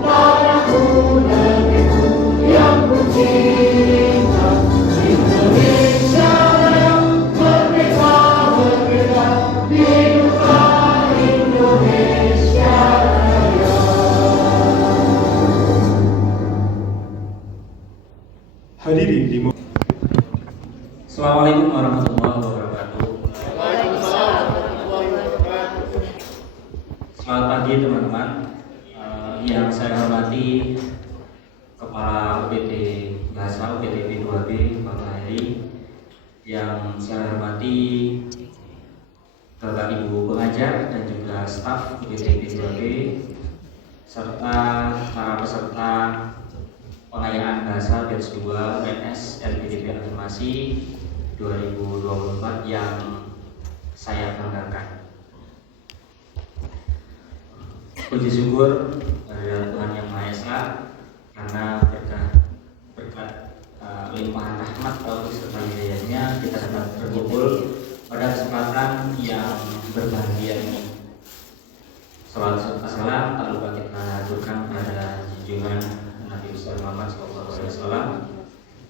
tanahku negeriku yang ku cinta. Indonesia Raya, merdeka, merdeka, hiduplah Indonesia Raya. Hadirin di Assalamualaikum warahmatullahi wabarakatuh. Waalaikumsalam warahmatullahi wabarakatuh. Selamat pagi teman-teman. Yang saya hormati Kepala UPT Bahasa UPT P2B Bapak Heri. Yang saya hormati Bapak Ibu pengajar dan juga staf UPT P2B serta para peserta pengayaan bahasa batch 2 UNS LPDP Afirmasi 2024 yang saya banggakan. Puji syukur kepada Tuhan Yang Maha Esa karena berkat limpahan rahmat Allah serta hidayahnya kita dapat berkumpul pada kesempatan yang berbahagia ini. Salawat serta salam tak lupa kita haturkan pada junjungan Nabi besar Muhammad SAW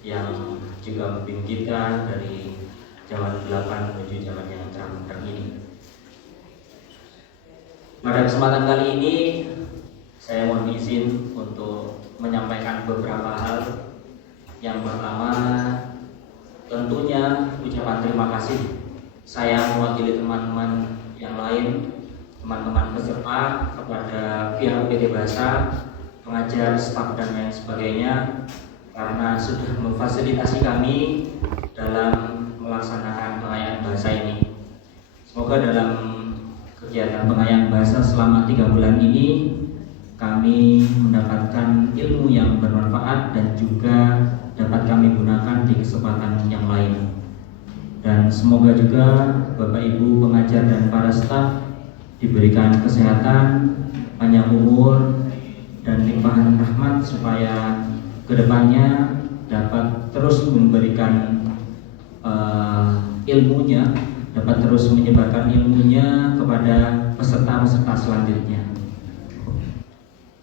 yang juga membimbing kita dari zaman gelap menuju zaman yang terang ini. Pada kesempatan kali ini saya mohon izin untuk menyampaikan beberapa hal. Yang pertama, tentunya ucapan terima kasih saya mewakili teman-teman yang lain, teman-teman peserta kepada pihak UPT Bahasa, pengajar, staf dan lain sebagainya karena sudah memfasilitasi kami dalam melaksanakan pengayaan bahasa ini. Semoga dalam kegiatan pengayaan bahasa selama 3 bulan ini kami mendapatkan ilmu yang bermanfaat dan juga dapat kami gunakan di kesempatan yang lain. Dan semoga juga Bapak Ibu pengajar dan para staf diberikan kesehatan, panjang umur, dan limpahan rahmat supaya kedepannya dapat terus memberikan ilmunya, dapat terus menyebarkan ilmunya kepada peserta-peserta selanjutnya.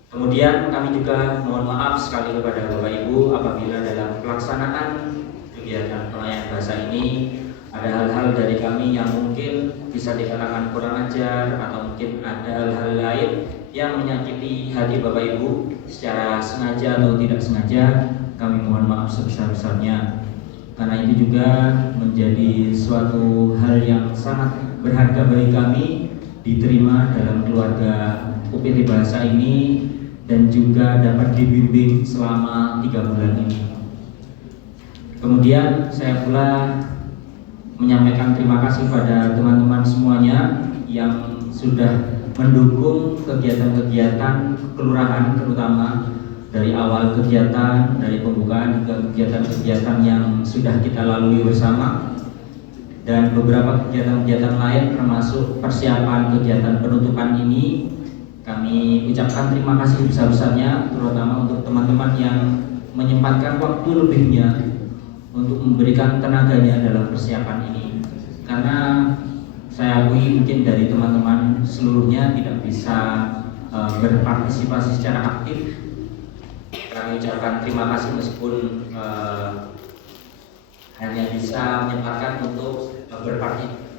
Kemudian kami juga mohon maaf sekali kepada Bapak Ibu apabila dalam pelaksanaan kegiatan pengayaan bahasa ini ada hal-hal dari kami yang mungkin bisa dikatakan kurang ajar atau mungkin ada hal-hal lain yang menyakiti hati Bapak Ibu secara sengaja atau tidak sengaja. Kami mohon maaf sebesar-besarnya karena ini juga menjadi suatu hal yang sangat berharga bagi kami diterima dalam keluarga UPT Bahasa ini dan juga dapat dibimbing selama 3 bulan ini. Kemudian saya pula menyampaikan terima kasih pada teman-teman semuanya yang sudah mendukung kegiatan-kegiatan kelurahan, terutama dari awal kegiatan, dari pembukaan hingga kegiatan-kegiatan yang sudah kita lalui bersama, dan beberapa kegiatan-kegiatan lain termasuk persiapan kegiatan penutupan ini. Kami ucapkan terima kasih besar-besarnya terutama untuk teman-teman yang menyempatkan waktu lebihnya untuk memberikan tenaganya dalam persiapan ini, karena saya akui mungkin dari teman-teman seluruhnya tidak bisa berpartisipasi secara aktif. Kami ucapkan terima kasih meskipun hanya bisa menyempatkan untuk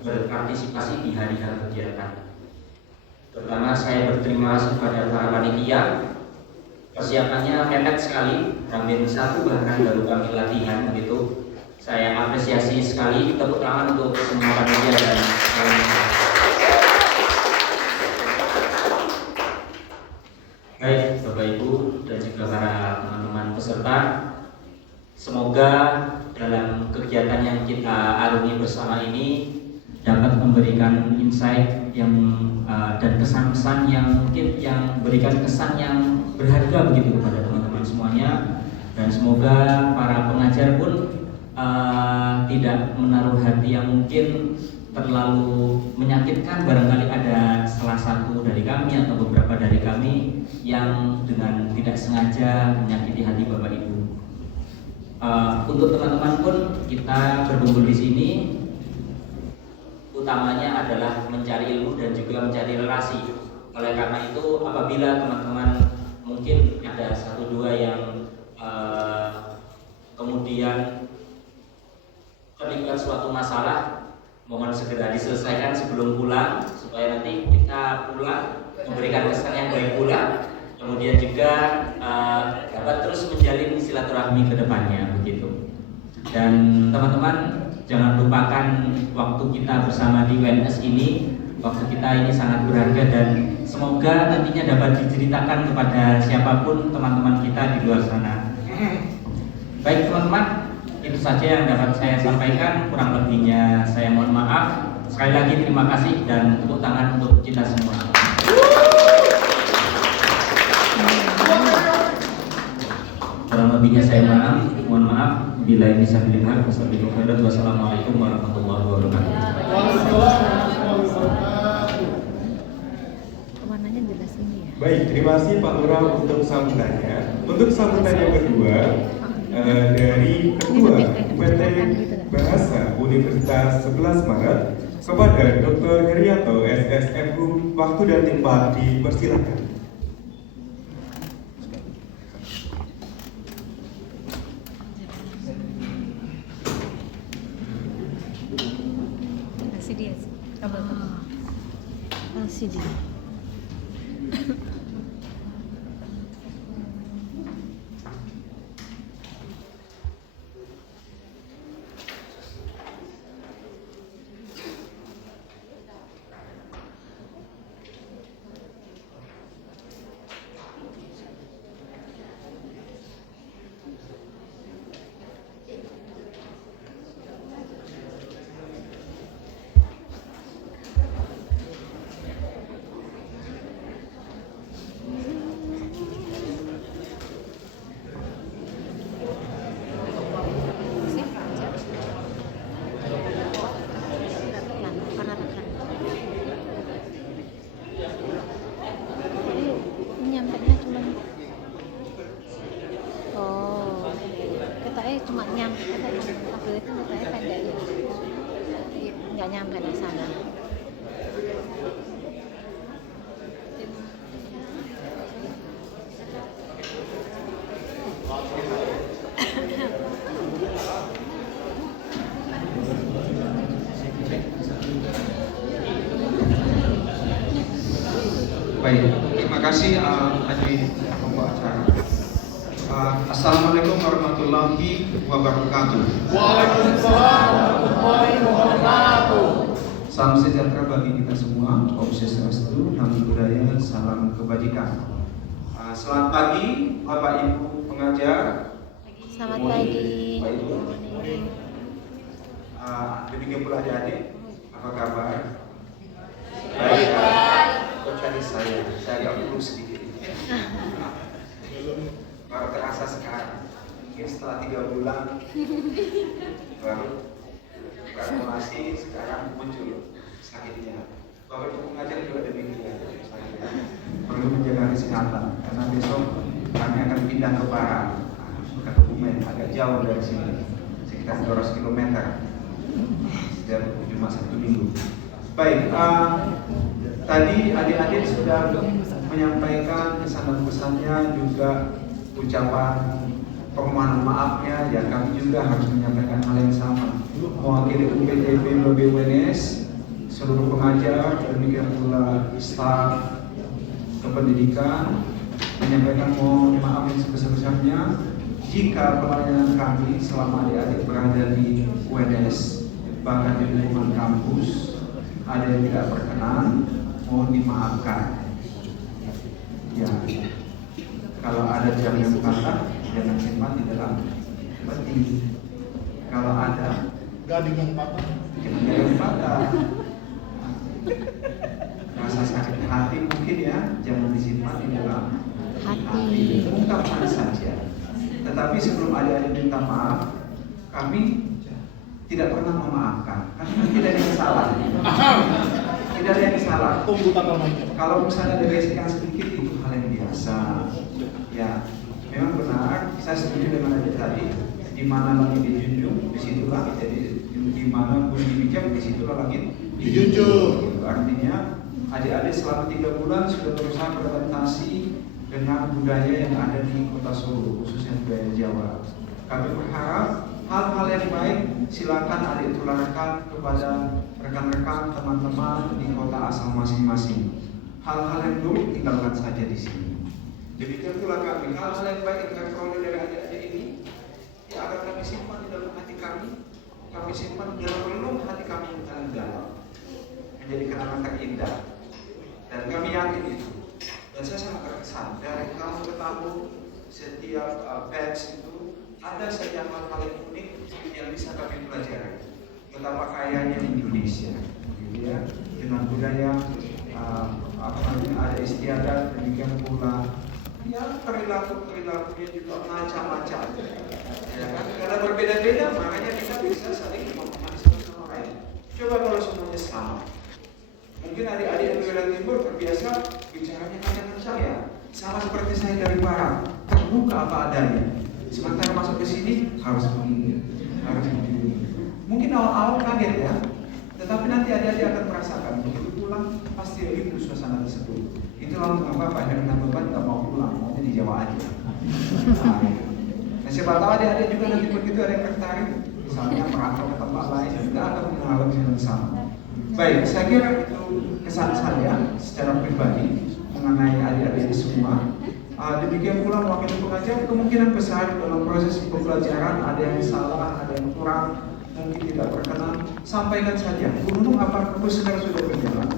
berpartisipasi di hari-hari kegiatan. Terutama saya berterima kasih kepada para panitia. Persiapannya mepet sekali, hampir 1 bahkan baru kami latihan begitu. Saya apresiasi sekali, tepuk tangan untuk semua panitia dan baik Bapak Ibu dan juga para teman-teman peserta. Semoga dalam kegiatan yang kita arungi bersama ini dapat memberikan insight yang dan kesan-kesan yang mungkin yang berikan kesan yang berharga begitu kepada teman-teman semuanya, dan semoga para pengajar pun tidak menaruh hati yang mungkin terlalu menyakitkan. Barangkali ada salah satu dari kami atau beberapa dari kami yang dengan tidak sengaja menyakiti hati Bapak Ibu. Untuk teman-teman pun kita berkumpul di sini utamanya adalah mencari ilmu dan juga mencari relasi. Oleh karena itu, apabila teman-teman mungkin kemudian juga dapat terus menjalin silaturahmi ke depannya begitu. Dan teman-teman jangan lupakan waktu kita bersama di UNS ini. Waktu kita ini sangat berharga dan semoga nantinya dapat diceritakan kepada siapapun teman-teman kita di luar sana. Baik teman-teman, itu saja yang dapat saya sampaikan. Kurang lebihnya saya mohon maaf. Sekali lagi terima kasih dan tepuk tangan untuk kita semua. Kurang lebihnya saya mohon maaf. Bila ini saya melihat, wassalamualaikum warahmatullahi wabarakatuh. Warnanya jelas ini ya. Baik, terima kasih Pak Lurah untuk sambutannya. Untuk sambutan yang kedua dari Ketua UPT Bahasa Universitas 11 Maret kepada Dr. Herianto SSMU, waktu dan tempat dipersilakan. Kasih dia. Kasih dia. Cuma nyampe kabel itu katanya pendek ya, nggak nyampe di sana. Baik, terima kasih Haji pembawa acara. Assalamualaikum warahmatullahi wabarakatuh. Waalaikumsalam warahmatullahi wabarakatuh. Salam sejahtera bagi kita semua. Om Swastiastu, Namo Buddhaya, salam kebajikan. Selamat pagi Bapak Ibu pengajar. Selamat pagi. Baik, Ibu. Demikian pula adik-adik, apa kabar? Baik. Kok cari saya agak kurus sedikit. Baru terasa sekarang. Mungkin setelah 3 bulan baru kalkulasi sekarang muncul sakitnya. Bapak Ibu pengajar juga demikian. Perlu menjaga kesehatan karena besok kami akan pindah ke barat, ke Kebumen, agak jauh dari sini, sekitar 200 km setiap Jumat Sabtu Minggu. Baik, tadi adik-adik sudah menyampaikan kesan dan pesannya, juga ucapan permohonan maafnya, ya kami juga harus menyampaikan hal yang sama. Mewakili UPTB UNS, seluruh pengajar, demikian pula staf kependidikan, menyampaikan mohon maaf yang sebesar-besarnya jika pelayanan kami selama adik-adik berada di UNS, bahkan di lingkungan kampus, ada yang tidak berkenan, mohon dimaafkan. Ya, kalau ada jam yang patah, jangan simpan di dalam peti. Kalau ada gading yang patah, jangan yang patah. Rasa sakit hati mungkin ya, jangan disimpan di dalam hati. Ungkapkan saja. Tetapi sebelum adik-adik minta maaf, kami tidak pernah memaafkan, karena tidak ada yang salah. Tidak ada yang salah. tunggu tanggal mainnya. Kalau misalnya ada gesekan sedikit itu hal yang biasa. Ya, memang benar. Saya setuju dengan adik tadi. Di mana langit dijunjung, di situ langit. Jadi di mana pun dibijak, di situ langit dijunjung. Itu artinya adik-adik selama 3 bulan sudah berusaha beradaptasi dengan budaya yang ada di Kota Solo, khususnya budaya Jawa. Kami berharap hal-hal yang baik silakan adik tularkan kepada rekan-rekan, teman-teman di kota asal masing-masing. Hal-hal yang buruk tinggalkan saja di sini. Demikian pula kami, hal-hal yang baik yang kami peroleh dari adik-adik ini, ya akan kami simpan di dalam hati kami simpan di dalam relung hati kami yang paling dalam, menjadi kenangan terindah. Dan kami yakin itu. Dan saya sangat terkesan dari kamu ketemu setiap batch itu ada saja hal-hal yang unik yang bisa kami pelajari. Betapa kayanya Indonesia, gitu ya, dengan budaya ada istiadat, demikian pula ya perilakunya juga macam-macam. Ya kan, karena berbeda-beda makanya kita bisa saling memahami satu sama lain. Coba kalau semuanya sama. Mungkin adik-adik dari wilayah timur terbiasa bicaranya kencang-kencang ya, sama seperti saya dari barat, terbuka apa adanya. Sementara masuk ke sini harus begini, harus begini. Mungkin awal-awal kaget ya, tetapi nanti adik-adik akan merasakan begitu pulang pasti rindu suasana tersebut. Itulah mengapa Pak Herman Beban nggak mau pulang, maunya di Jawa aja. Nah, siapa tahu adik-adik juga nanti begitu ada yang tertarik, misalnya merantau ke tempat lain, juga akan mengalami hal yang sama. Baik, saya kira itu kesan saya secara pribadi mengenai adik-adik semua. Demikian pula wakil pengajar kemungkinan besar dalam proses pembelajaran ada yang salah, ada yang kurang, mungkin tidak berkenan. Sampaikan saja. Bu Nunung, apakah kuesioner sudah berjalan?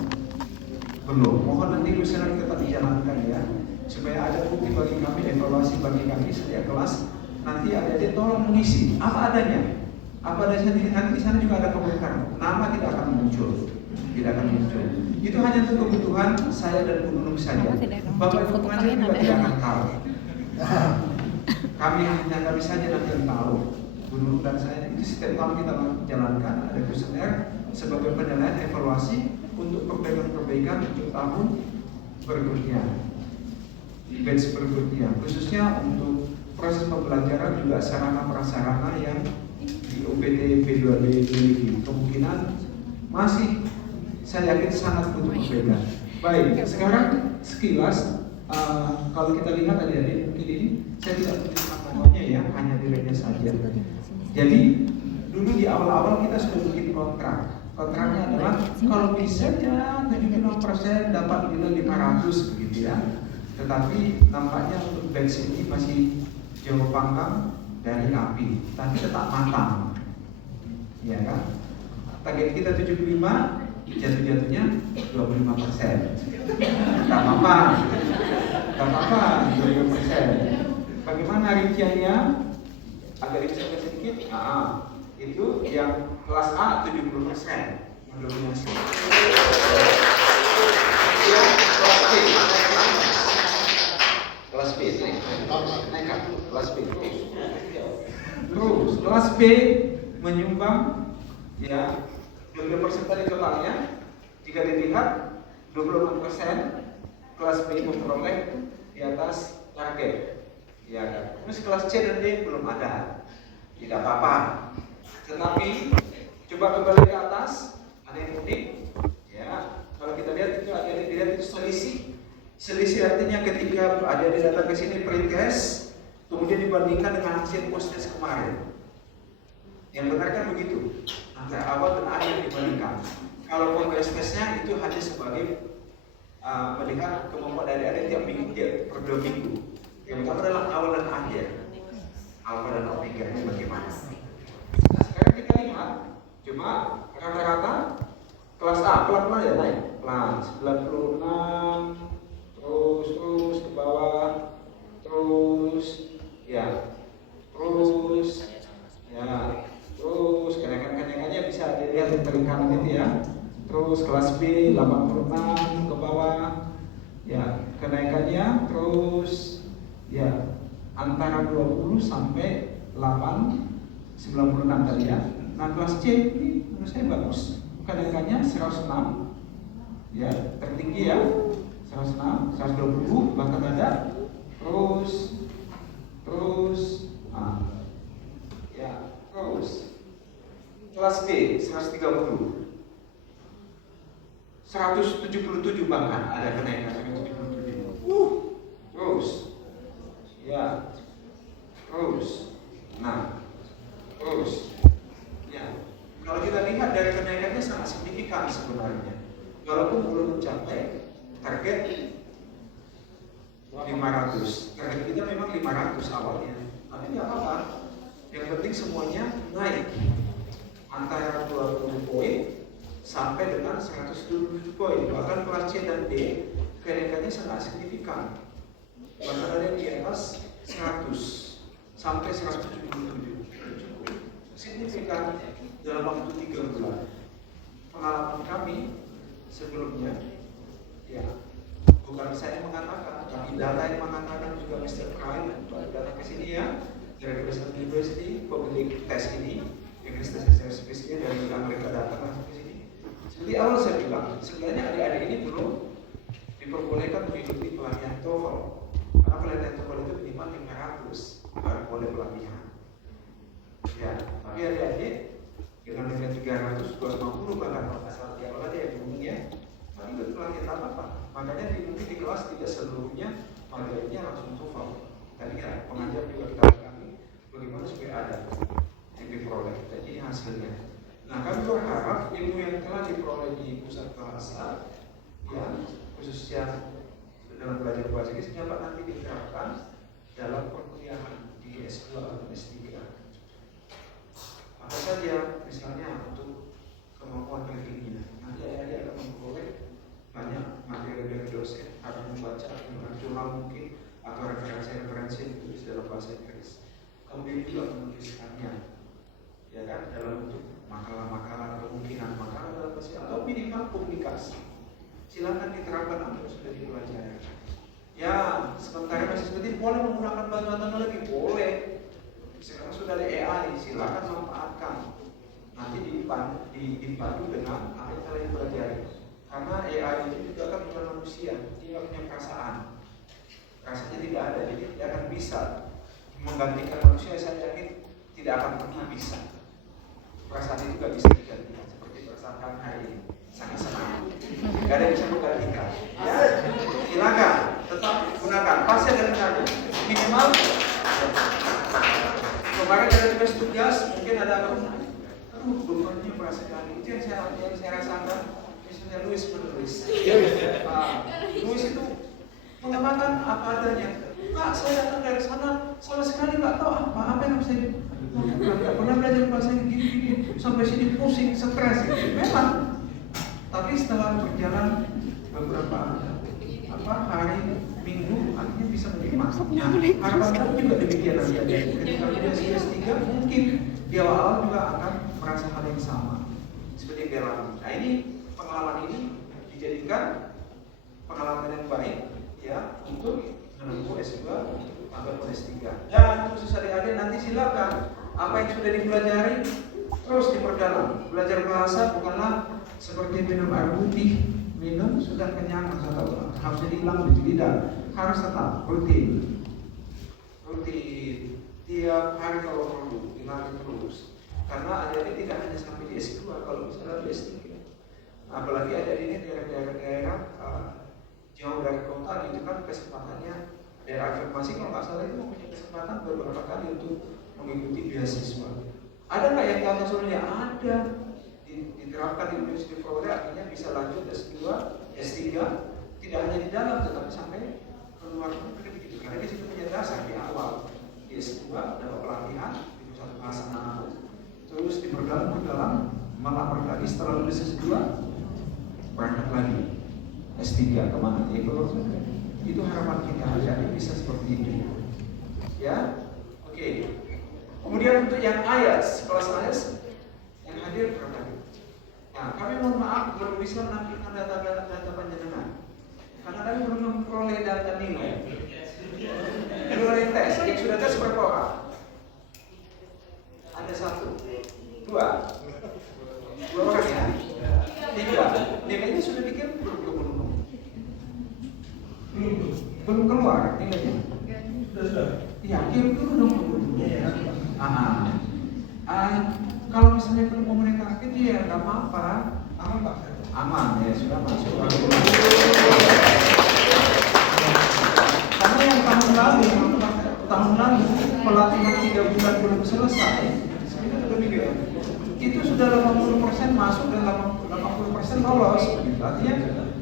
Belum. Mohon nanti kuesioner tetap dijalankan ya, supaya ada bukti bagi kami, evaluasi bagi kami setiap kelas. Nanti adik-adik tolong mengisi apa adanya. Apa adanya nanti di sana juga ada komentar. Nama tidak akan muncul. Itu hanya untuk kebutuhan saya dan Bu Nunung saja. Bapak Ibu pengajar juga tidak akan tahu. Kami saja nanti yang tahu. Bu Nunung dan saya itu setiap tahun kita jalankan ada kuesioner sebagai penilaian evaluasi untuk perbaikan untuk tahun berikutnya, batch berikutnya, khususnya untuk proses pembelajaran juga sarana prasarana yang di UPT P2B miliki kemungkinan masih saya yakin sangat butuh perbaikan. Baik, sekarang sekilas kalau kita lihat adik-adik mungkin ini saya tidak tunjukkan nomornya ya, hanya nilainya saja. Jadi dulu di awal-awal kita sudah bikin kontrak. Kontraknya adalah kalau bisa ya 76% dapat nilai 500 begitu ya. Tetapi nampaknya untuk batch ini masih jauh panggang dari api, tapi tetap matang. Ya kan? Target kita 75, jatuh-jatuhnya 25%. Tak apa-apa, 25%. Bagaimana rinciannya? Agak rinciannya sedikit. Itu yang kelas A 70% mendominasi. Kelas B itu naikkan kelas B terus kelas B menyumbang ya 20% dari totalnya. Jika dilihat 26% kelas B memperoleh di atas target ya kan. Terus kelas C dan D belum ada, tidak apa-apa. Tetapi coba kembali ke atas, ada yang unik ya. Kalau kita lihat itu ada yang dilihat itu selisih artinya ketika ada yang datang ke sini pretest kemudian dibandingkan dengan hasil post test kemarin. Yang benar kan begitu, antara awal dan akhir dibandingkan. Kalau progress testnya itu hanya sebagai melihat kemampuan dari adik tiap minggu, per 2 minggu. Yang pertama adalah awal dan akhir, alfa dan omega ini bagaimana. Nah sekarang kita lihat, cuma rata-rata kelas A pelan-pelan ya naik, pelan 96, terus ke bawah, terus kenaikannya bisa dilihat di peringkat itu ya. Terus kelas B 86 ke bawah, ya kenaikannya terus ya antara 20 sampai 96 tadi ya. Nah kelas C ini menurut saya bagus, kenaikannya 106 ya, tertinggi ya, 106, 120 bahkan ada. Terus kelas B 130, 177 bahkan ada kenaikan 177. Terus ya, kalau kita lihat dari kenaikannya sangat signifikan sebenarnya, walaupun belum mencapai target 500. Target kita memang 500 awalnya, tapi nggak apa-apa. Yang penting semuanya naik antara 20 poin sampai dengan 107 poin. Bahkan kelas C dan D kenaikannya sangat signifikan. Bahkan ada yang di atas 100 sampai 177. Signifikan dalam waktu 3 bulan. Pengalaman kami sebelumnya, ya, bukan saya mengatakan, tapi data yang mengatakan juga Mr. Prime data ke sini ya, dari Western University public test ini, Universitas Spesial dari Amerika datang ke sini. Seperti awal saya bilang, sebenarnya adik-adik ini belum diperbolehkan mengikuti pelatihan TOEFL, karena pelatihan TOEFL itu minimal 500 baru boleh pelatihan. Ya, tapi adik-adik dengan nilai 300, 250 bahkan asal di awal ada yang ngomong ya, tapi itu pelatihan apa? Makanya mungkin di kelas tidak seluruhnya materinya langsung TOEFL. Tadi ya, pengajar juga kita kami bagaimana supaya ada yang diperoleh. Jadi ini hasilnya. Nah, kami berharap ilmu yang telah diperoleh di pusat bahasa, ya khususnya dalam belajar bahasa Inggris dapat nanti diterapkan dalam perkuliahan di S2 atau S3. Apa saja, misalnya untuk kemampuan readingnya. Nanti adik-adik akan memperoleh banyak materi dari dosen, akan membaca dengan jurnal mungkin atau referensi-referensi yang ditulis dalam bahasa Inggris. Kemudian juga menuliskannya, ya kan, dalam bentuk makalah-makalah, kemungkinan makalah dalam bahasa atau minimal publikasi. Silakan diterapkan apa yang sudah dipelajari. Ya, sementara masih seperti boleh menggunakan bantuan teknologi, boleh. Sekarang sudah ada AI, silakan manfaatkan. Nanti dipadu dengan apa yang telah dipelajari. Karena AI itu juga kan bukan manusia, dia punya perasaan. Rasanya tidak ada, jadi tidak akan bisa menggantikan manusia. Saya yakin tidak akan pernah bisa. Perasaan itu tidak bisa digantikan seperti perasaan hari ini. Sangat senang. Tidak ada yang bisa menggantikan. Ya, silakan tetap gunakan. Pasti ada gunanya. Minimal kemarin ada tugas mungkin ada apa? Bebannya berasa sekali. Itu yang saya rasakan. Misalnya Louis menulis. Louis itu mengatakan apa adanya. Kak, saya datang dari sana sama sekali nggak tahu apa yang harus saya nggak pernah belajar bahasa gini sampai sini pusing, stres gitu. Memang. Tapi setelah berjalan beberapa hari, minggu, akhirnya bisa menikmatinya. Harapan kami juga demikian nanti. Ketika dia S3 mungkin di awal juga akan merasa hal yang sama seperti yang dia alami. Nah, ini pengalaman ini dijadikan pengalaman yang baik ya untuk menempuh S2 atau S3. Dan khusus adik-adik nanti silakan apa yang sudah dipelajari terus diperdalam. Belajar bahasa bukanlah seperti minum air putih, minum sudah kenyang atau harus hilang di lidah. Harus tetap rutin tiap hari kalau perlu dilatih terus. Karena adik-adik tidak hanya sampai di S2, kalau misalnya di S3. Apalagi ada ini daerah jauh dari kota, itu kan kesempatannya daerah afirmasi kalau nggak salah itu mempunyai kesempatan beberapa kali untuk mengikuti beasiswa. Ada nggak yang kata soalnya? Ada. Diterapkan di University of Florida, artinya bisa lanjut S2, S3, tidak hanya di dalam tetapi sampai keluar negeri begitu. Karena di situ punya dasar di awal di S2 dapat pelatihan di pusat bahasa Manado, terus diperdalam melamar lagi setelah lulus S2 berangkat lagi S3 kemana? Ya keluar negeri. Itu harapan kita jadi bisa seperti itu. Ya, oke. Kemudian untuk yang IELTS, kelas IELTS yang hadir berapa? Nah, kami mohon maaf belum bisa menampilkan data panjenengan karena kami belum memperoleh data nilai. Nilai tes yang sudah tes berapa orang? Ada 1, 2 orang ya? 3. Nilainya sudah dikirim belum? Belum keluar nilainya? Sudah. Ya, kirim dulu dong. Kalau misalnya belum komunikasi ya nggak apa-apa, aman ya sudah masuk. Karena yang tahun lalu pelatihan 3 bulan belum selesai, itu sudah 80% masuk dan 80% lolos. Artinya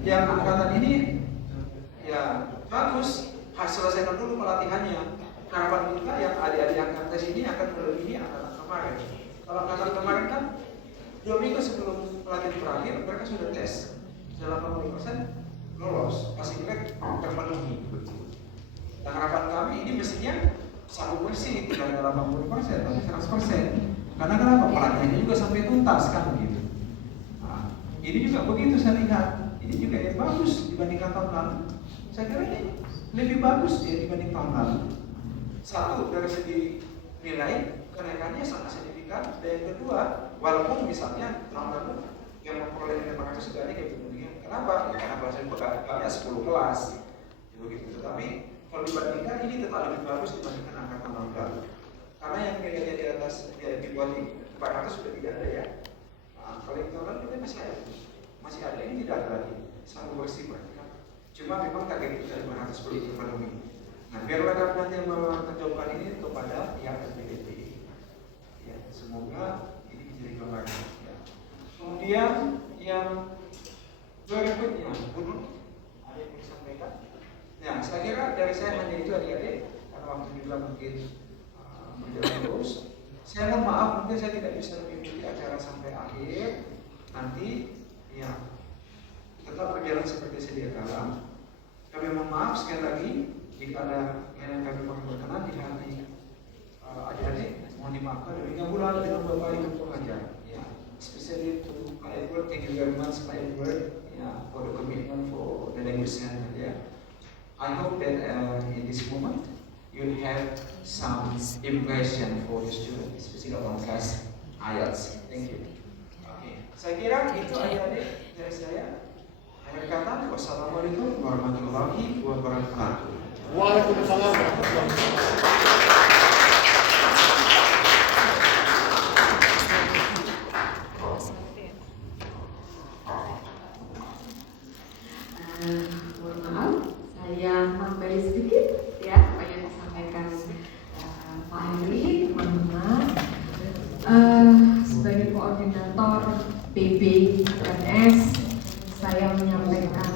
yang angkatan ini ya bagus, harus selesaikan dulu pelatihannya. Harapan kita yang adik-adik angkat tes ini akan melebihi angkatan kemarin. Kalau angkatan kemarin kan 2 minggu sebelum pelatihan berakhir mereka sudah tes, sudah 80% lolos, passing rate terpenuhi. Dan harapan kami ini mestinya sanggup bersih, tidak hanya 80% tapi 100%. Karena kenapa? Pelatihannya juga sampai tuntas kan begitu. Nah, ini juga begitu saya lihat. Ini juga yang bagus dibandingkan tahun lalu. Saya kira ini lebih bagus ya dibanding tahun lalu. Satu, dari segi nilai kenaikannya sangat signifikan. Dan yang kedua, walaupun misalnya tahun lalu yang memperoleh nilai 400 juga ini kemudian kenapa? Ya, karena kelasnya banyak 10 kelas begitu. Tetapi kalau dibandingkan ini tetap lebih bagus dibandingkan angkatan tahun lalu. Karena yang nilainya di atas di bawah 400 sudah tidak ada ya. Nah, kalau yang tahun lalu kita masih ada, ini tidak ada lagi. Sanggup bersih berarti kan. Cuma memang target kita 500 belum terpenuhi. Nah, biarlah nanti yang menjawabkan ini kepada pihak SPDT. Ya, semoga ini menjadi gambaran. Ya. Kemudian yang berikutnya, ada yang mau disampaikan? Ya, saya kira dari saya hanya itu adik-adik, karena waktu juga mungkin berjalan terus. Saya mohon maaf, mungkin saya tidak bisa mengikuti acara sampai akhir. Nanti, ya, tetap berjalan seperti sedia kala. Kami mohon maaf sekali lagi jika ada yang kami mohon berkenan di hati adik-adik, mohon dimaafkan demikian pula dengan Bapak Ibu pengajar. Ya, especially to Pak Edward, thank you very much Pak Edward, ya, for the commitment for the language center. Ya, I hope that in this moment you have some impression for the student, especially on class IELTS. Thank you. Okay. Saya kira itu adik-adik dari saya. Akhir kata, wassalamualaikum warahmatullahi wabarakatuh. Waalaikumsalam. Mohon maaf, saya nambahin sedikit ya apa yang disampaikan Pak Heri, teman-teman. Sebagai koordinator PB PNS, saya menyampaikan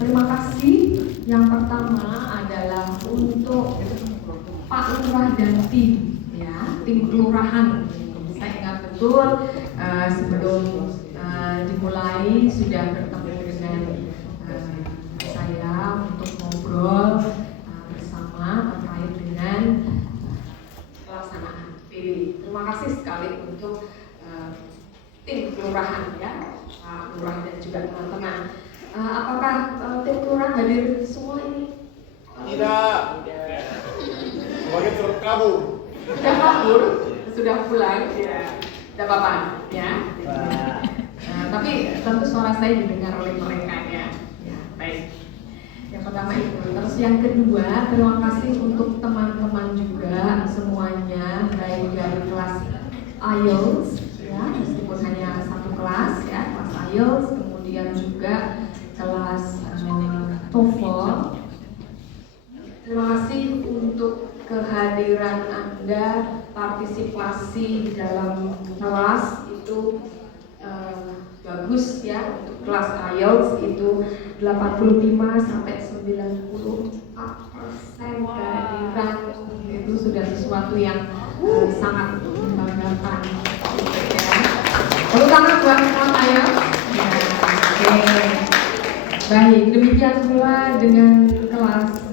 terima kasih. Yang pertama adalah untuk Pak Lurah dan tim, ya, tim kelurahan. Saya ingat betul sebelum dimulai sudah bertemu dengan saya untuk ngobrol bersama terkait dengan pelaksanaan PB. Terima kasih sekali untuk tim kelurahan, ya, Pak Lurah dan juga teman-teman. Apakah tim kelurahan hadir semua ini? Tidak. Sebagai terkabur. Sudah kabur, sudah pulang, ya. Tidak apa-apa, ya. Tapi tentu suara saya didengar oleh mereka, ya. Ya, baik. Yang pertama itu. Terus yang kedua, terima kasih untuk teman-teman juga semuanya, baik dari kelas IELTS, ya, meskipun hanya satu kelas, ya, kelas IELTS, kemudian juga kelas TOEFL. Terima kasih untuk kehadiran Anda, partisipasi di dalam kelas itu bagus ya. Untuk kelas IELTS itu 85 sampai 94% kehadiran, itu sudah sesuatu yang sangat membanggakan. Tepuk tangan buat kelas IELTS. Ya, baik, demikian pula dengan kelas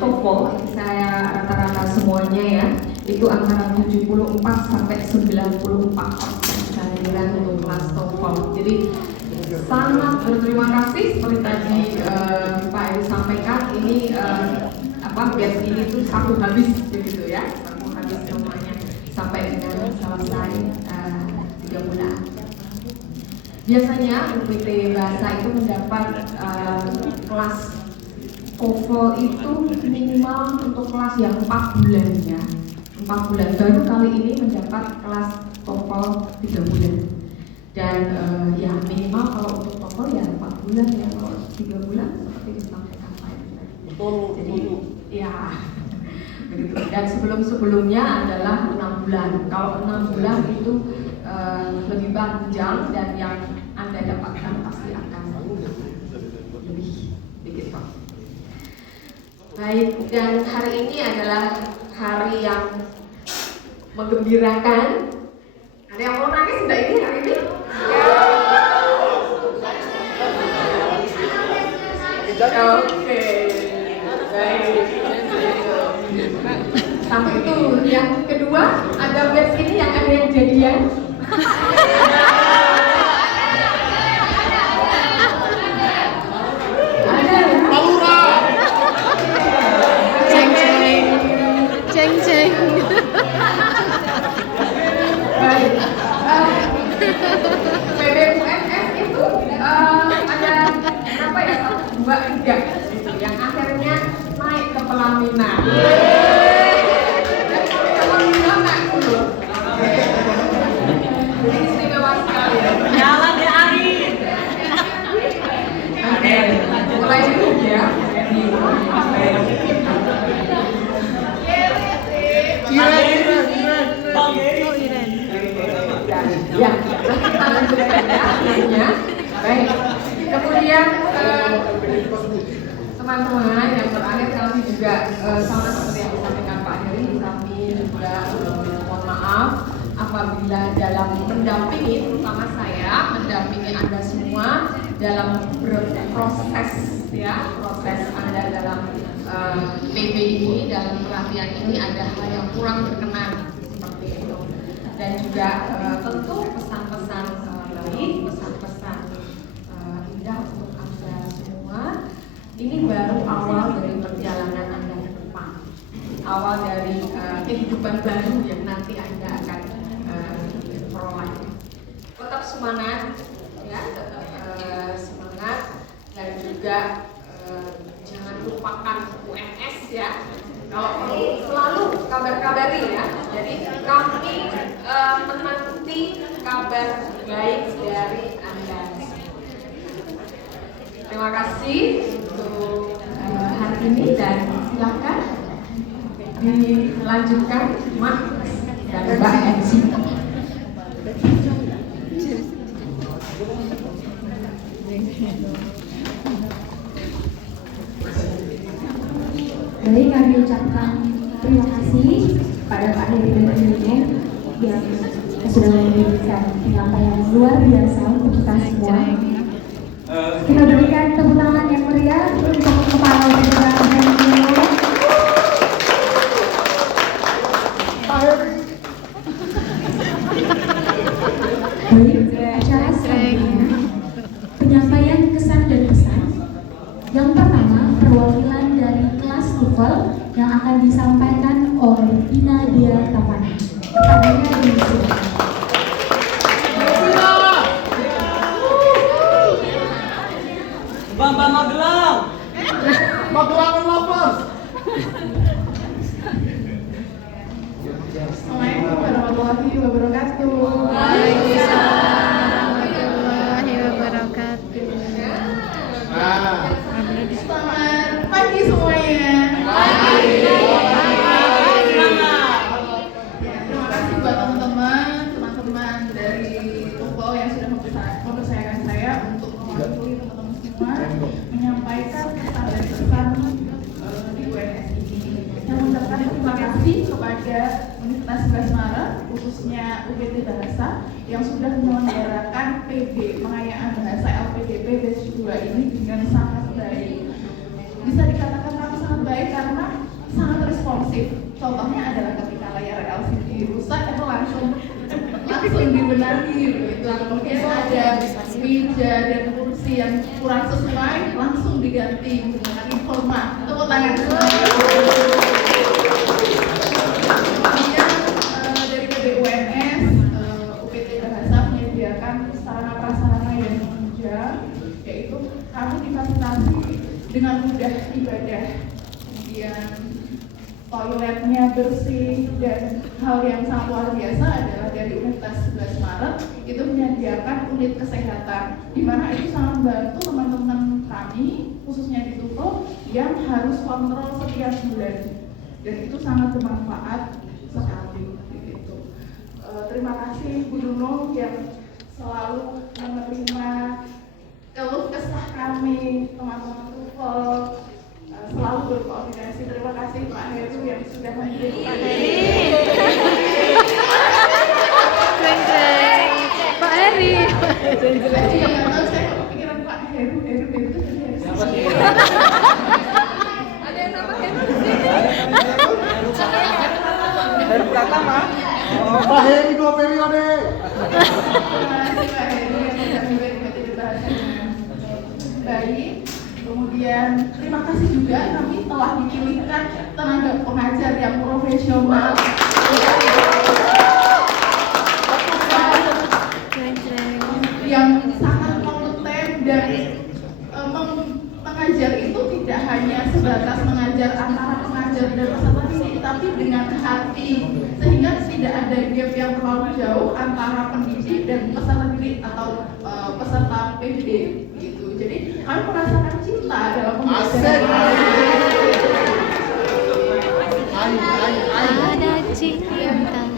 TOEFL, saya rata-rata semuanya ya, itu antara 74 sampai 94% kehadiran untuk kelas TOEFL. Jadi sangat berterima kasih seperti tadi Pak Edi sampaikan, ini batch ini tuh satu habis begitu ya, satu habis semuanya sampai dengan selesai 3 bulan. Biasanya UPT Bahasa itu mendapat kelas TOEFL itu minimal untuk kelas yang 4 bulan ya. 4 bulan, baru kali ini mendapat kelas TOEFL 3 bulan. Dan ya minimal kalau untuk TOEFL ya 4 bulan ya, kalau 3 bulan seperti disampaikan Pak Edi tadi. Jadi ya begitu. Dan sebelumnya adalah 6 bulan. Kalau 6 bulan itu lebih panjang dan yang Anda dapatkan pasti akan lebih begitu. Baik, dan hari ini adalah hari yang menggembirakan. Ada yang mau nangis enggak ini hari ini? Oke, baik. Sampai itu yang kedua, ada batch ini yang ada yang jadian. Ada ya? Ceng. Baik. PBUMS itu ada berapa ya? 1, 2, 3 gitu, yang akhirnya naik ke pelaminan. Dari pelaminan naik dulu. Jadi istimewa sekali. Jalan ya Ari. Oke, mulai dulu ya. Ya, kita lanjutkan ya selanjutnya. Baik. Kemudian teman-teman yang terakhir kami juga sama seperti yang disampaikan Pak Heri, kami juga mohon maaf apabila dalam mendampingi, terutama saya mendampingi Anda semua dalam berproses ya, proses Anda dalam PB ini, dalam pelatihan ini ada hal yang kurang berkenan seperti itu. Dan juga tentu pesan-pesan baik, pesan-pesan indah untuk Anda semua. Ini baru awal dari perjalanan Anda ke depan, awal dari kehidupan baru yang nanti Anda akan peroleh. Tetap semangat, ya, tetap semangat, dan juga jangan lupakan UMS ya. Kalau perlu selalu kabar-kabari ya. Jadi kami menanti kabar baik dari Anda. Terima kasih untuk hari ini dan silakan dilanjutkan Mas dan Mbak MC. Baik, kami ucapkan terima kasih pada Pak Heri dan Ibu yang sudah memberikan penyampaian luar biasa untuk kita semua. Kita berikan tepuk tangan yang meriah untuk Kepala Negara Republik. Baik, acara selanjutnya penyampaian kesan dan pesan. Yang pertama, perwakilan dari kelas TOEFL yang akan disampaikan oleh Ina Dea Tapani. Kepadanya disilakan. Bambang Magelang. Magelang lovers. Assalamualaikum warahmatullahi wabarakatuh. Waalaikumsalam warahmatullahi wabarakatuh. Selamat pagi semuanya. Ya, terima kasih buat teman-teman dari TOEFL yang sudah mempercayakan saya untuk mewakili teman-teman semua menyampaikan pesan dan pesan di UNS ini. Saya mengucapkan terima kasih kepada Universitas 11 Maret, khususnya UPT Bahasa yang sudah menyelenggarakan PB Pengayaan Bahasa LPDP Batch 2 ini dengan sangat baik. Bisa dikatakan sangat baik karena sangat responsif. Contohnya adalah ketika layar LCD rusak itu langsung dibenahi gitu. Kemudian ada meja dan kursi yang kurang sesuai langsung diganti menggunakan informa. Tepuk tangan. Kemudian dari PBUMS, UPT Bahasa menyediakan sarana prasarana yang menunjang, yaitu kami difasilitasi dengan mudah ibadah, kemudian toiletnya bersih, dan hal yang sangat luar biasa adalah dari Universitas 11 Maret itu menyediakan unit kesehatan, di mana itu sangat membantu teman-teman kami khususnya di TOEFL yang harus kontrol setiap bulan, dan itu sangat bermanfaat sekali. Gitu. Terima kasih Bu Nunung yang selalu menerima keluh kesah kami teman-teman TOEFL selalu berkoordinasi. Terima kasih Pak Heru yang sudah memberikan Pak Heri. Saya juga nggak tahu, saya kok kepikiran Pak Heru itu dari Ada yang nama Heru di sini. Heru Pratama. Pak Heri 2 periode. Terima kasih Pak Heru yang sudah memberikan bahasa dengan baik. Kemudian terima kasih juga kami telah dipilihkan tenaga pengajar yang profesional. Yang sangat kompeten dan mengajar itu tidak hanya sebatas mengajar antara pengajar dan peserta didik, tapi dengan hati, sehingga tidak ada gap yang terlalu jauh antara pendidik dan peserta didik atau peserta PDD gitu. Jadi kami merasakan cinta dalam pembelajaran. Ada cinta.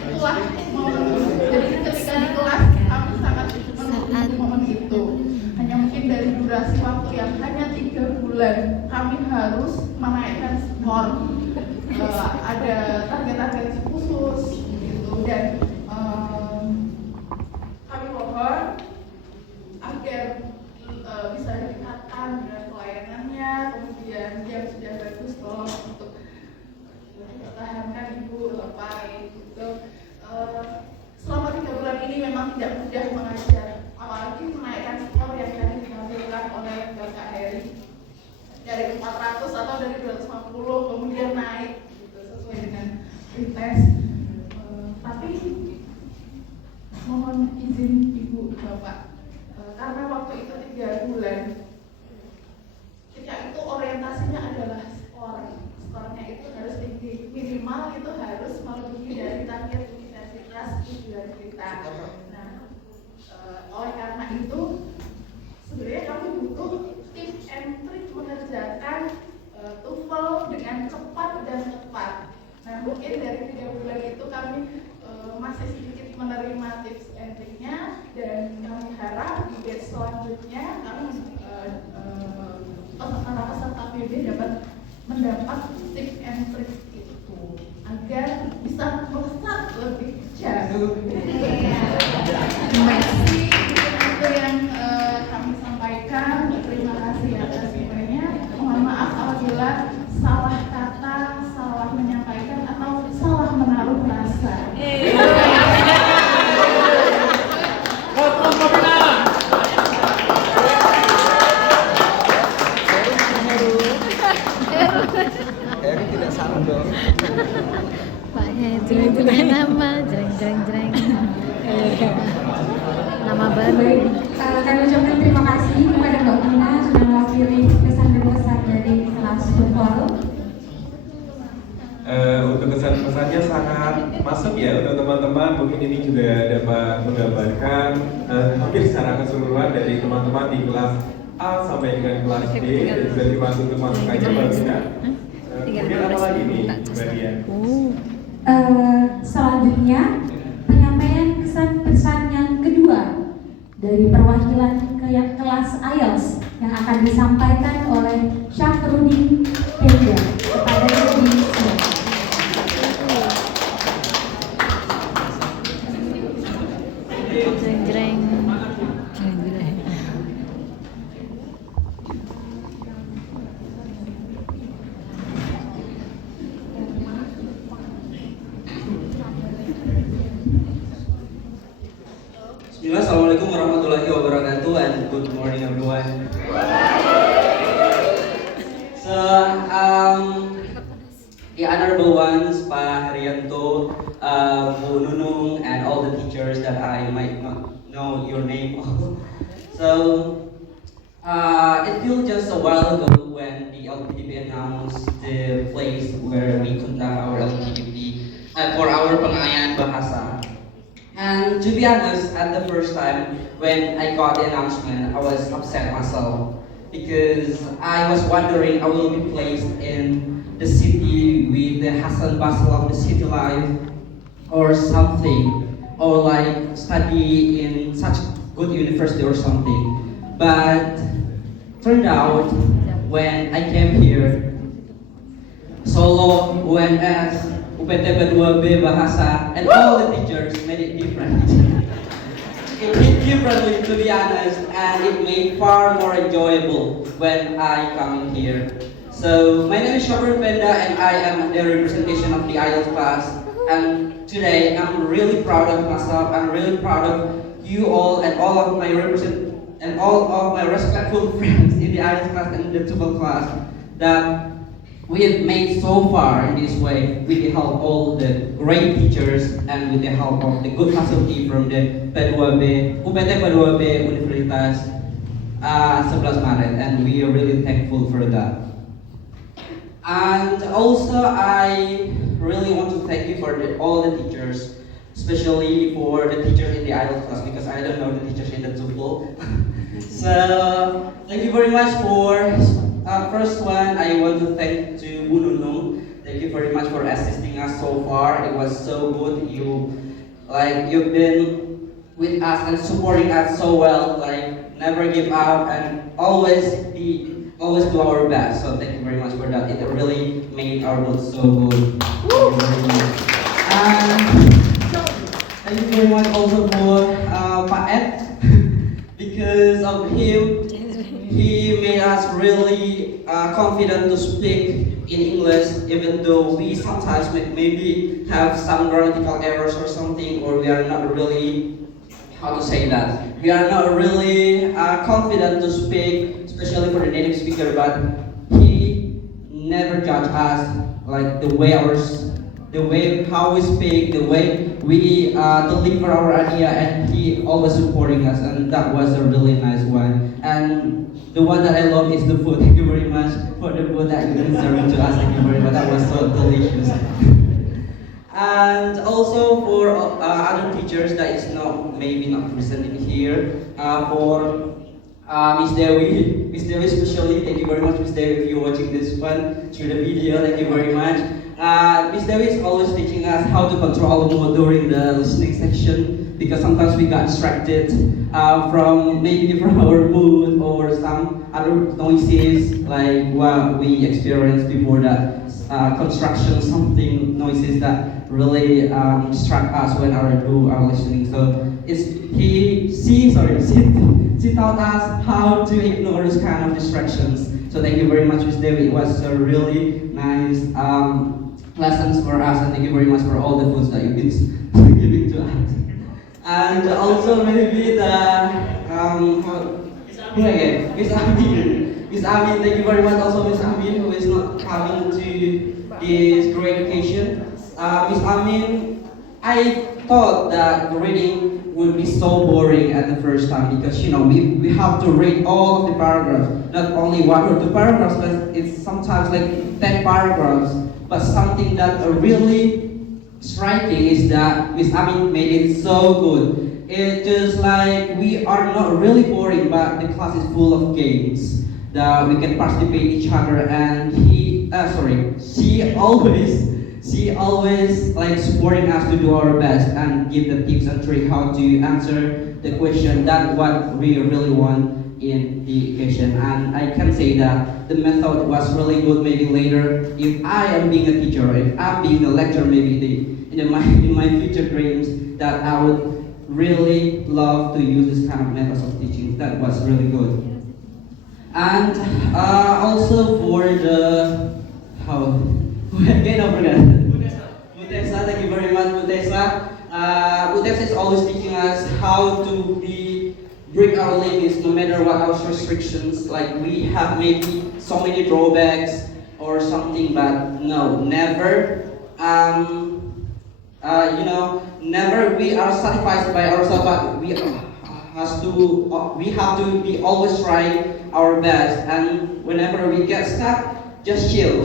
Itulah momen. Jadi ketika di kelas kami sangat menunggu momen itu. Hanya mungkin dari durasi waktu yang hanya 3 bulan, kami harus menaikkan skor. Ada target-target khusus gitu, dan kami mohon agar bisa ditingkatkan dengan pelayanannya. Kemudian yang sudah bagus tolong untuk pertahankan Ibu Bapak gitu. Selama 3 bulan ini memang tidak mudah mengajar, apalagi menaikkan skor yang tadi ditampilkan oleh Bapak Heri dari 400 atau dari 250 kemudian naik gitu, sesuai dengan pretest. Tapi mohon izin Ibu Bapak, karena waktu itu 3 bulan, ketika itu orientasinya adalah skornya itu harus tinggi, minimal itu harus melebihi dari target universitas tujuan kita. Nah, oleh karena itu sebenarnya kami butuh tips and trik mengerjakan TOEFL dengan cepat dan tepat. Nah, mungkin dari 3 bulan itu kami masih sedikit menerima tips and triknya, dan kami harap di batch selanjutnya kami peserta PB dapat mendapat tips and trik itu agar bisa melesat lebih jauh. Terima kasih itu yang kami sampaikan. Terima kasih atas semuanya. Mohon maaf apabila salah kata, salah menyampaikan, atau salah menaruh rasa. Heru tidak salah dong. Pak Heri nama jreng. Nama baru. Kami ucapkan terima kasih kepada Mbak Tina sudah mewakili kesan dan pesan dari kelas TOEFL. Untuk kesan-pesannya sangat masuk ya untuk teman-teman. Mungkin ini juga dapat menggambarkan hampir secara keseluruhan dari teman-teman di kelas A sampai dengan kelas D, dan juga termasuk untuk masukannya Mbak Tina. Kemudian apa lagi nih Mbak Dian? Selanjutnya penyampaian kesan pesan yang kedua dari perwakilan kelas IELTS yang akan disampaikan oleh Syafruddin Penda kepada Dewi Sya. Jreng. Bismillah, Assalamualaikum warahmatullahi wabarakatuh, and good morning everyone. So, the honorable ones, Pak Haryanto, Bu Nunung, and all the teachers that I might not know your name. So, it feels just a while ago when the LPDP announced the place where we conduct our LPDP for our pengayaan bahasa. And to be honest, at the first time when I got the announcement, I was upset myself because I was wondering I will be placed in the city with the hustle and bustle of the city life or something, or like study in such good university or something. But turned out when I came here, Solo, UNS, UPT 2B Bahasa, and all the teachers made it different. It hit differently, to be honest, and it made far more enjoyable when I come in here. So my name is Shabrun Penda, and I am the representation of the IELTS class. And today I'm really proud of myself. I'm really proud of you all and all of my respectful friends in the IELTS class and the TOEFL class that we have made so far in this way with the help of all the great teachers and with the help of the good faculty from the P2B, UPT P2B Universitas 11 Maret, and we are really thankful for that. And also I really want to thank you for all the teachers, especially for the teachers in the IELTS class, because I don't know the teachers in the TOEFL. So thank you very much for first one. I want to thank to Bu Nunung. Thank you very much for assisting us so far. It was so good. You've been with us and supporting us so well. Never give up and always do our best. So thank you very much for that. It really made our boat so good. And thank you very much also for Pak Ed. Because of him, he made us really confident to speak in English, even though we sometimes maybe have some grammatical errors or something, or we are not really, how to say that, we are not really confident to speak, especially for the native speaker, but he never judged us, like the way how we speak, the way we deliver our idea, and he always supporting us, and that was a really nice one. And the one that I love is the food. Thank you very much for the food that you served to us. Thank you very much. That was so delicious. And also for other teachers that is maybe not presented here, for Miss Dewi, especially, thank you very much, Miss Dewi, if you're watching this one through the video. Thank you very much. Miss Dewi is always teaching us how to control our mood during the listening section, because sometimes we got distracted from our mood or some other noises like what we experienced before that construction, something noises that really distract us when we are listening. So she taught us how to ignore those kind of distractions. So thank you very much, Miss Dewi. It was a really nice lessons for us, and thank you very much for all the foods that you've been giving to us. And also maybe Miss Amin. Miss Amin, thank you very much also Miss Amin, who is not coming to this great occasion. Miss Amin, I thought that reading would be so boring at the first time, because we have to read all of the paragraphs, not only one or two paragraphs, but it's sometimes like 10 paragraphs. But something that really striking is that Miss Amin made it so good. It's just like we are not really boring, but the class is full of games that we can participate each other, and she always like supporting us to do our best and give the tips and tricks how to answer the question. That's what we really want in the occasion, and I can say that the method was really good. Maybe later, if I am being a teacher, if I'm being a lecturer, maybe in my future dreams, that I would really love to use this kind of methods of teaching. That was really good. And also for the Butesa, thank you very much, Butesa. Butesa is always teaching us how to break our limits no matter what our restrictions. Like we have maybe so many drawbacks or something, but no, never. Never we are satisfied by ourselves, but we have to be always try our best. And whenever we get stuck, just chill.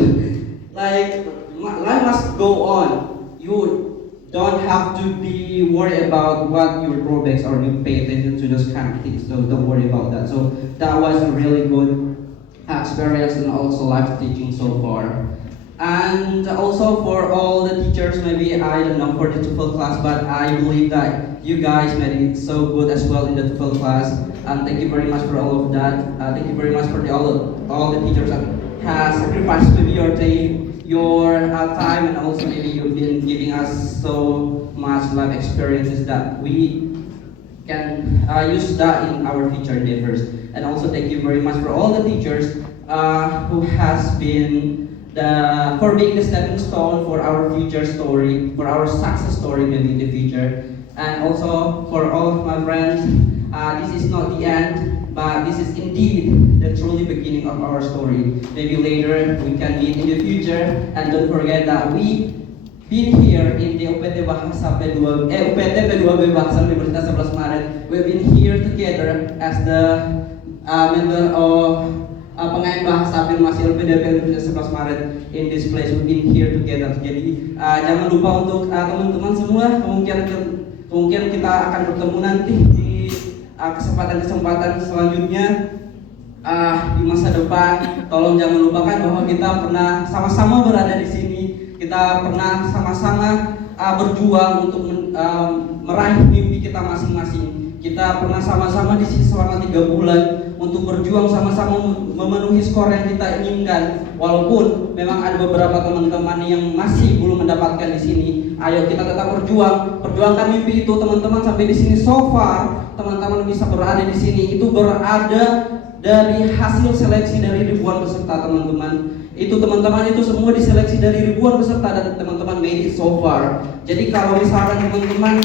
Like life must go on. You don't have to be worried about what your drawbacks are. You pay attention to those kind of things, so don't worry about that. So that was a really good experience and also life teaching so far. And also for all the teachers, maybe I don't know for the TOEFL class, but I believe that you guys made it so good as well in the TOEFL class. And thank you very much for all of that. Thank you very much for all the teachers that has sacrificed maybe your time, and also maybe you've been giving us so much life experiences that we can use that in our future endeavors. And also thank you very much for all the teachers who has been for being the stepping stone for our future story, for our success story maybe in the future. And also for all of my friends, this is not the end, but this is indeed the truly beginning of our story. Maybe later we can meet in the future, and don't forget that we been here in the UPT Bahasa P2B Bahasa Universitas 11 Maret. We've been here together as the member of pengain bahasa afirmasi UPT Universitas 11 Maret in this place. We've been here together. Jadi jangan lupa untuk teman-teman semua, kemungkinan kita akan bertemu nanti di kesempatan-kesempatan selanjutnya di masa depan. Tolong jangan lupakan bahwa kita pernah sama-sama berada di sini. Kita pernah sama-sama berjuang untuk meraih mimpi kita masing-masing. Kita pernah sama-sama di sini selama 3 bulan untuk berjuang sama-sama memenuhi skor yang kita inginkan. Walaupun memang ada beberapa teman-teman yang masih belum mendapatkan di sini, ayo kita tetap berjuang, perjuangkan mimpi itu teman-teman sampai di sini. So far, teman-teman bisa berada di sini itu berada dari hasil seleksi dari ribuan peserta teman-teman. Itu teman-teman itu semua diseleksi dari ribuan peserta dan teman-teman made it so far. Jadi kalau misalkan teman-teman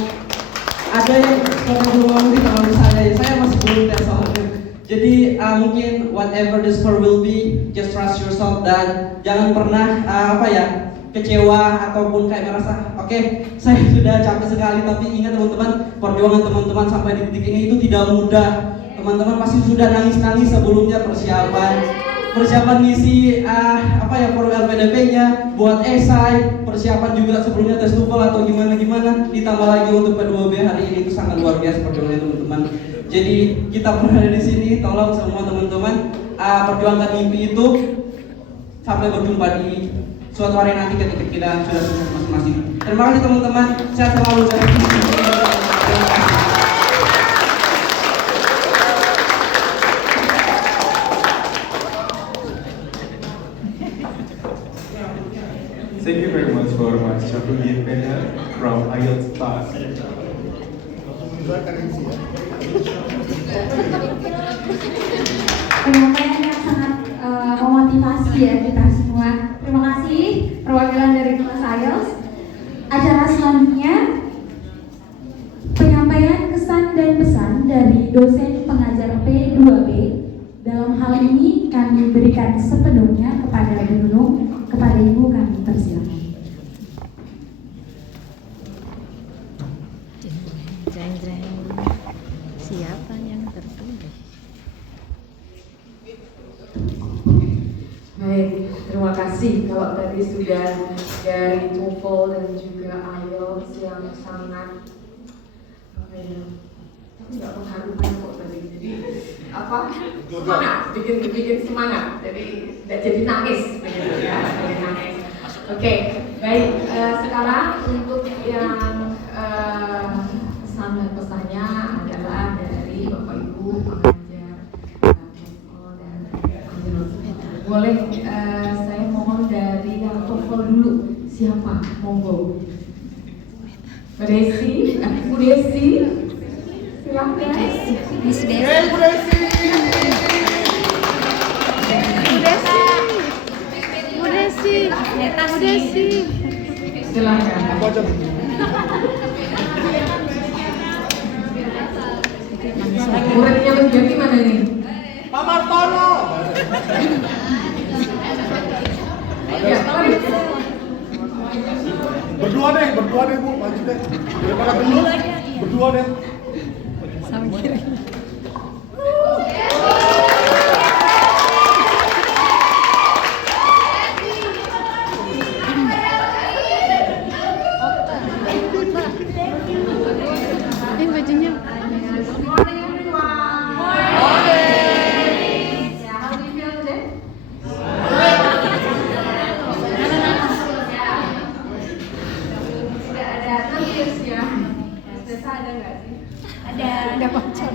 ada yang belum mengerti kalau saya masih belum tes soalnya. Jadi mungkin whatever the score will be, just trust yourself dan jangan pernah kecewa ataupun kayak merasa oke, saya sudah capek sekali. Tapi ingat teman-teman, perjuangan teman-teman sampai di titik ini itu tidak mudah. Teman-teman pasti sudah nangis-nangis sebelumnya persiapan ngisi program PDP-nya, buat esai, persiapan juga sebelumnya tes TOEFL atau gimana, ditambah lagi untuk P2B hari ini itu sangat luar biasa perjuangannya teman-teman. Jadi kita berada di sini, tolong semua teman-teman perjuangkan mimpi itu. Sampai berjumpa di suatu hari nanti ketika kita sudah sukses masing-masing. Terima kasih teman-teman, sehat selalu dan Thank you very much for Mas Syafruddin Pena from IELTS class. Penyampaian yang sangat memotivasi ya kita semua. Terima kasih perwakilan dari kelas IELTS. Acara selanjutnya penyampaian kesan dan pesan dari dosen pengajar P2B. Dalam hal ini kami berikan sepenuhnya kepada Bu Nunung. Kepada Ibu kami persilakan. Jeng-jeng. Siapa yang terpilih? Baik, terima kasih. Kalau tadi sudah dari TOEFL dan juga IELTS yang sangat nggak mengharukan kok tadi. Jadi semangat, bikin semangat. Jadi tidak jadi nangis, begitu ya. Jadi nangis. Oke, baik. Sekarang untuk yang pesan dan pesannya adalah dari Bapak Ibu pengajar TOEFL dan IELTS. Boleh saya mohon dari yang TOEFL dulu. Siapa? Monggo. Bu Desi, silakan. Miss Desi. Bu Desi. Silakan. Muridnya Mas Jaki mana ini? Pak Martono. Ya, mari. Berdua deh Bu, maju deh. Daripada dulu, berdua deh. Sama kiri. Bajunya. Ada bocor.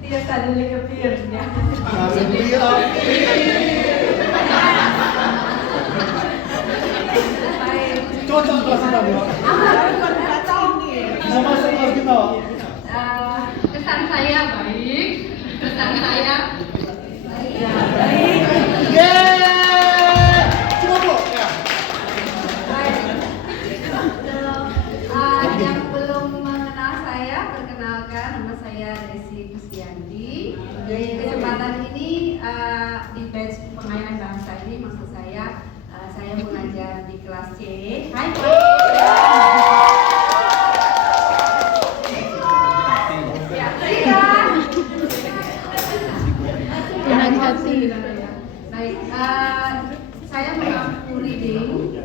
Tidak suddenly appear ya. Cocok kelas kita, Bu. Bisa masuk kelas kita. Kesan saya baik, kesan saya ya Yeay! Coba, Bu. Ya. baik. Yang belum mengenal saya, perkenalkan nama saya Desi Kusdianti. Di kesempatan ini di batch pengayaan bahasa ini maksud saya mengajar di kelas C. Hai kelas C. Ya, Tenang hati. Baik, saya mengaku reading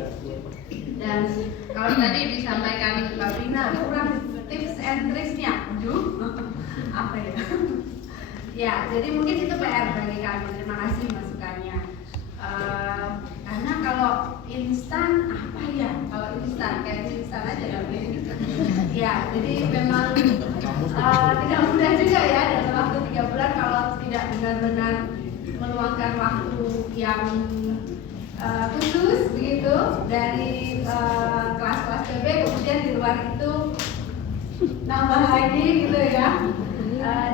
dan kalau tadi disampaikan Mbak Rina kurang tips and tricksnya, aduh, apa ya? Ya, jadi mungkin itu PR bagi kami. Terima kasih masukannya. Karena kalau instan apa ya? Kalau instan kayak instan aja kan? Ya, jadi memang tidak mudah juga ya dalam waktu 3 bulan kalau tidak benar-benar meluangkan waktu yang khusus begitu dari kelas-kelas PB, kemudian di luar itu nambah lagi gitu ya.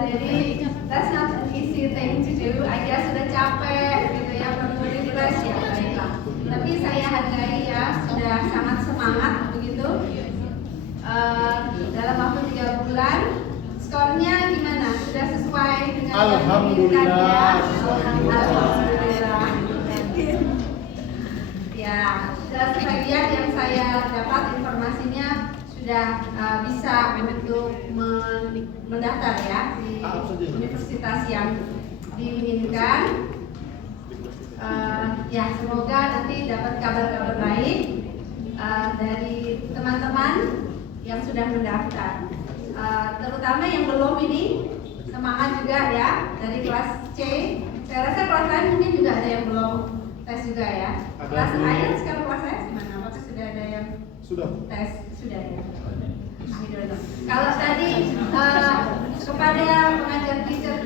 Jadi that's not an easy thing to do. Aja sudah capek gitu ya, perlu refresh ya baiklah. Tapi saya hargai ya sudah sangat semangat begitu. Dalam waktu 3 bulan skornya gimana? Sudah sesuai dengan Alhamdulillah. Alhamdulillah. Ya, sebagian yang saya dapat informasinya sudah bisa untuk mendaftar ya di universitas yang diinginkan. Ya, semoga nanti dapat kabar-kabar baik dari teman-teman yang sudah mendaftar. Terutama yang belum ini semangat juga ya dari kelas C. Saya rasa kelas lain mungkin juga ada yang belum tes juga ya. Kelas IELTS kalau kelas IELTS gimana? Apakah sudah ada yang tes? Sudah ya. Kalau tadi kepada pengajar teacher,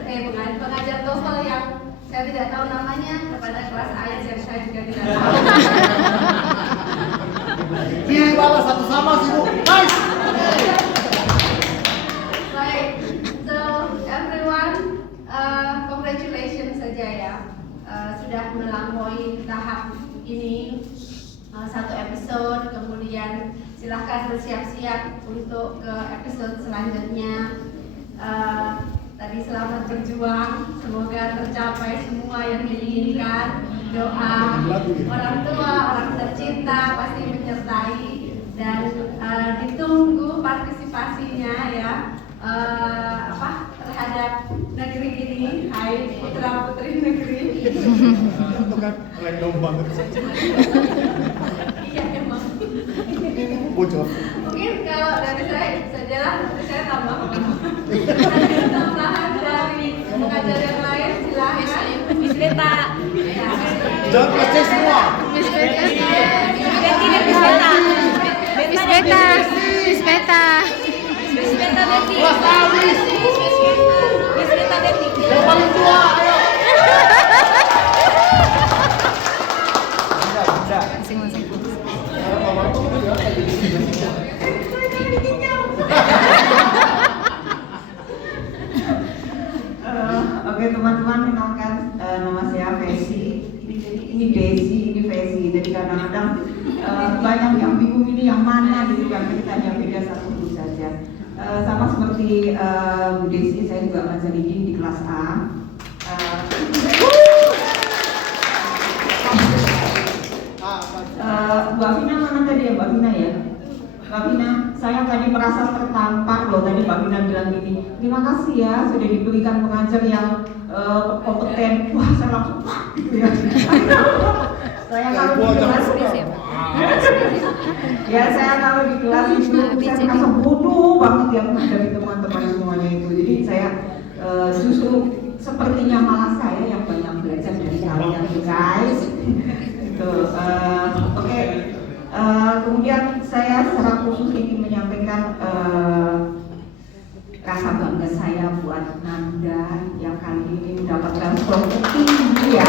pengajar TOEFL yang saya tidak tahu namanya, kepada kelas IELTS yang saya juga tidak tahu. Balas satu sama sih, Bu. Nice. Baik, so everyone, congratulations saja ya, sudah melampaui tahap ini 1 episode, kemudian silahkan bersiap-siap untuk ke episode selanjutnya. Tadi selamat berjuang, semoga tercapai semua yang diinginkan. Doa orang tua, orang tercinta pasti menyertai dan ditunggu partisipasinya ya terhadap negeri ini. Hai putra putri negeri. Itu kan random banget. Iya emang. Bocor. Mungkin kalau dari saya sajalah, saya tambah. Tambahan dari pengajar yang lain silakan. Miss Beta. Jangan percaya semua. Miss Beta. Miss Beta. Miss Beta. Miss Beta. Miss Beta Betty. Kelas habis. Miss Beta Betty. Yang paling tua, ayo. Masing-masing. Oke teman-teman, kenalkan nama saya Fesi. Ini Desi, ini Fesi. Jadi kadang-kadang banyak yang bingung ini yang mana gitu kan, kita hanya beda 1 huruf saja. Sama seperti Bu Desi, saya juga ngajar reading di kelas A. Mbak Vina mana tadi ya, Mbak Vina ya? Mbak Vina, saya tadi merasa tertampar loh, tadi Mbak Vina bilang gini, terima kasih ya sudah diberikan pengajar yang kompeten. Wah, saya langsung gitu ya. Saya kalau di kelas ya saya kalau di kelas itu saya merasa bodoh banget ya menghadapi teman-teman semuanya itu. Jadi saya justru sepertinya malah saya yang banyak belajar dari kalian guys. Oke. Kemudian saya secara khusus ingin menyampaikan rasa bangga saya buat Nanda yang kali ini mendapatkan skor tertinggi ya.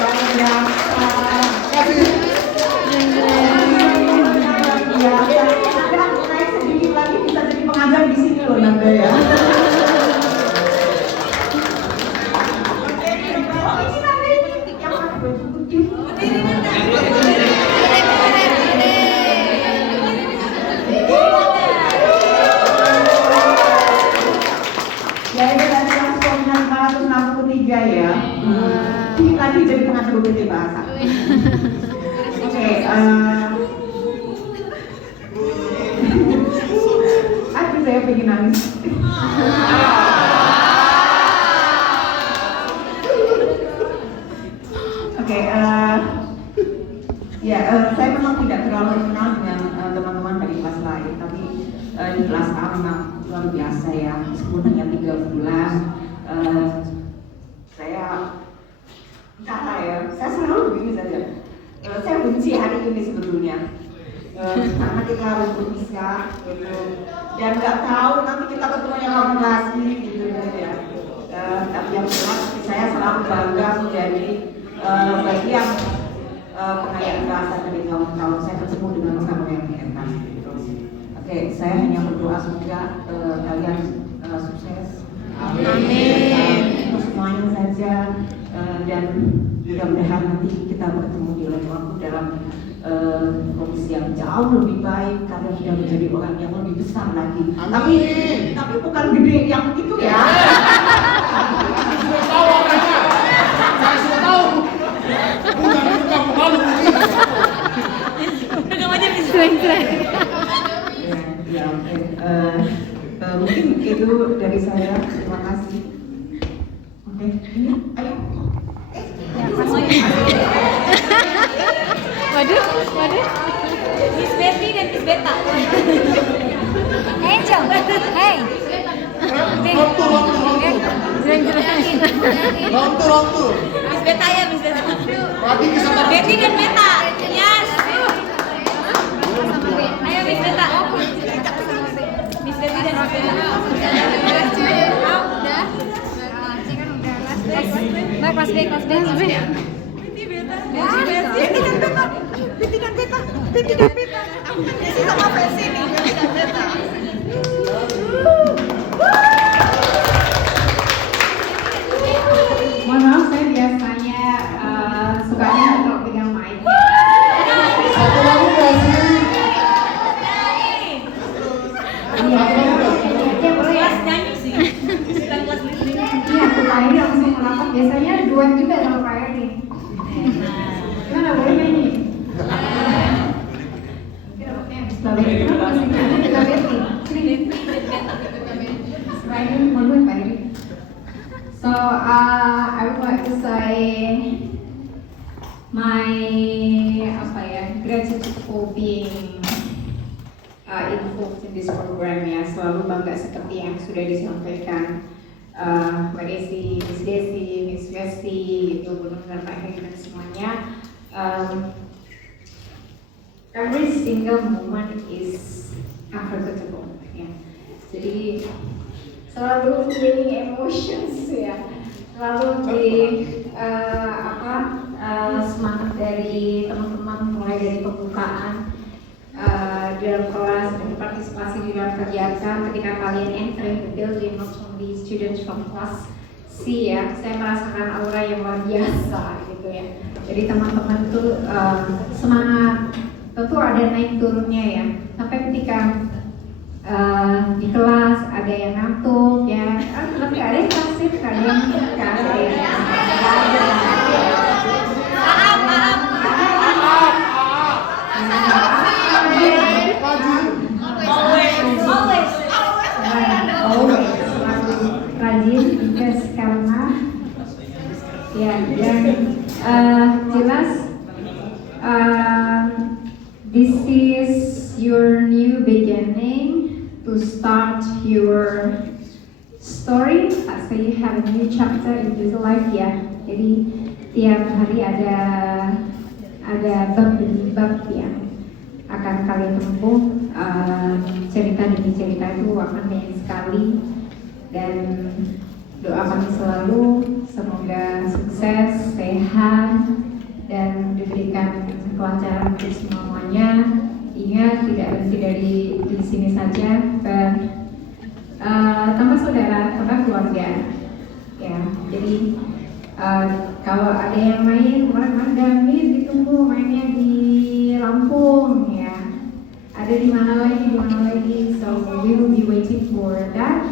Luar biasa. saya memang tidak terlalu kenal dengan teman-teman dari kelas lain, tapi di kelas A memang luar biasa ya, meskipun hanya 3 bulan. Saya saya selalu begini saja. Saya benci hari ini sebetulnya, karena kita harus berpisah gitu, dan nggak tahu nanti kita ketemunya kapan lagi gitu ya. Tapi yang jelas saya selalu bangga menjadi bagian pengayaan bahasa dari tahun-tahun saya ketemu dengan orang yang hebat. Oke, saya hanya berdoa semoga kalian sukses. Amin. Untuk semuanya saja, dan mudah-mudahan nanti kita bertemu di lain waktu dalam kondisi yang jauh lebih baik karena sudah menjadi orang yang lebih besar lagi. Tapi bukan gede yang begitu ya. Sudah tahu orangnya. Saya sudah tahu. Bukan itu kamu malu begini. Udah aja bisa. Ya, oke. Mungkin itu dari saya. Terima kasih. Oke, ini ayo. Waduh. Miss Betty dan Miss Beta. Angel, hey. Lontur. Miss Beta ya, Miss Beta. Pagi bisa Betty dan Beta. Yes. Ayo Miss Beta. Miss Betty dan Miss Beta. Udah. Kelas B. Betty dan Beta. Ini sama versi nih, Betty dan Beta. Mohon maaf, saya biasanya sukanya kalau pegang mic. Satu lagu kasih. Iya, boleh ya? Nyanyi sih. Bukan kelas listening. Iya, Pak Eri langsung merapat. Biasanya duet juga sama Pak Eri. Gimana, boleh nyanyi? Kenapa sih? Kita Betty. Pak Eri, mau duet Pak Eri? So, I would like to say my gratitude for being involved in this program ya. Selalu bangga seperti yang sudah disampaikan Mbak Desi, Miss Desi, Miss Vesti, gitu, benar-benar Pak Heri dan semuanya. Every single moment is unforgettable ya. Jadi selalu feeling emotions ya, selalu di semangat dari teman-teman, mulai dari pembukaan dalam kelas dan partisipasi di dalam kegiatan ketika kalian entering the building, not only students from class C ya, saya merasakan aura yang luar biasa gitu ya. Jadi teman-teman tuh semangat, tentu ada naik turunnya ya, sampai ketika di kelas ada yang ngantuk ya, tapi ada yang pasif, ada yang rajin ikhlas karena ya, dan jelas this is your new beginning to start your story, so you have a new chapter in this life ya. Jadi tiap hari ada bab demi bab yang akan kalian tempuh. Cerita demi cerita itu akan banyak sekali, dan doa kami selalu semoga sukses, sehat, dan diberikan kelancaran untuk semuanya. Ingat, tidak berhenti di sini saja, tambah saudara, tambah keluarga ya. Jadi kalau ada yang main, orang David ditunggu mainnya di Lampung ya, ada di mana lagi, so we will be waiting for that.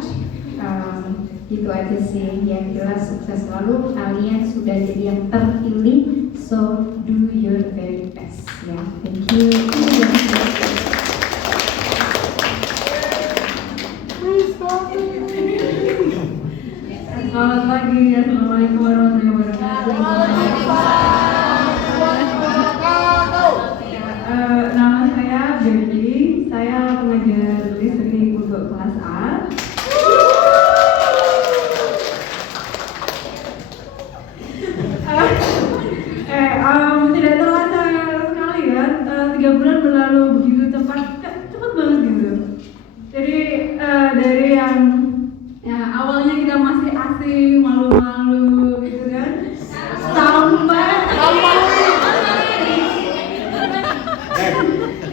Gitu aja sih, yang jelas sukses selalu, kalian sudah jadi yang terpilih, so do your very best ya. Thank you. Selamat pagi, assalamualaikum warahmatullahi wabarakatuh. bulan berlalu begitu cepat, cepet banget gitu. Jadi dari yang ya awalnya kita masih asing, malu-malu gitu kan, sampai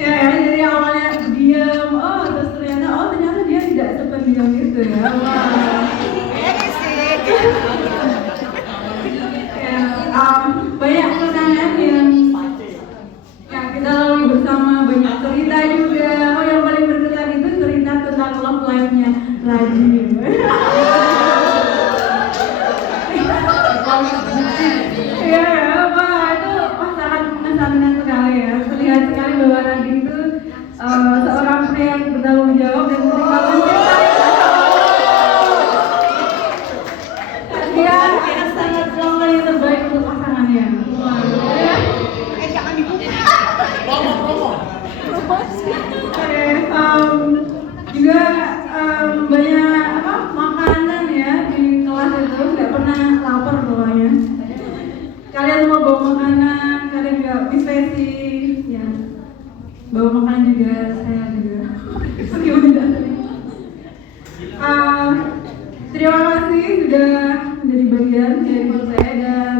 ya jadi awalnya diam, terus ternyata dia tidak sependiam itu ya. Banyak kenangan yang kita lalui bersama, banyak cerita juga. Yang paling berkesan itu cerita tentang love life-nya Raji. Iya, Pak, itu sangat mengesankan sekali ya. Terlihat sekali bahwa Raji itu seorang pria yang bertanggung jawab dan menerima mencintai. Dia sangat selalu yang terbaik untuk pasangannya. Jangan dibuka. Juga banyak makanan ya di kelas itu, nggak pernah lapar pokoknya. Kalian semua bawa makanan, kalian juga bisvesi, ya. Bawa makanan juga, saya juga. Terima kasih sudah menjadi bagian dari hidup saya dan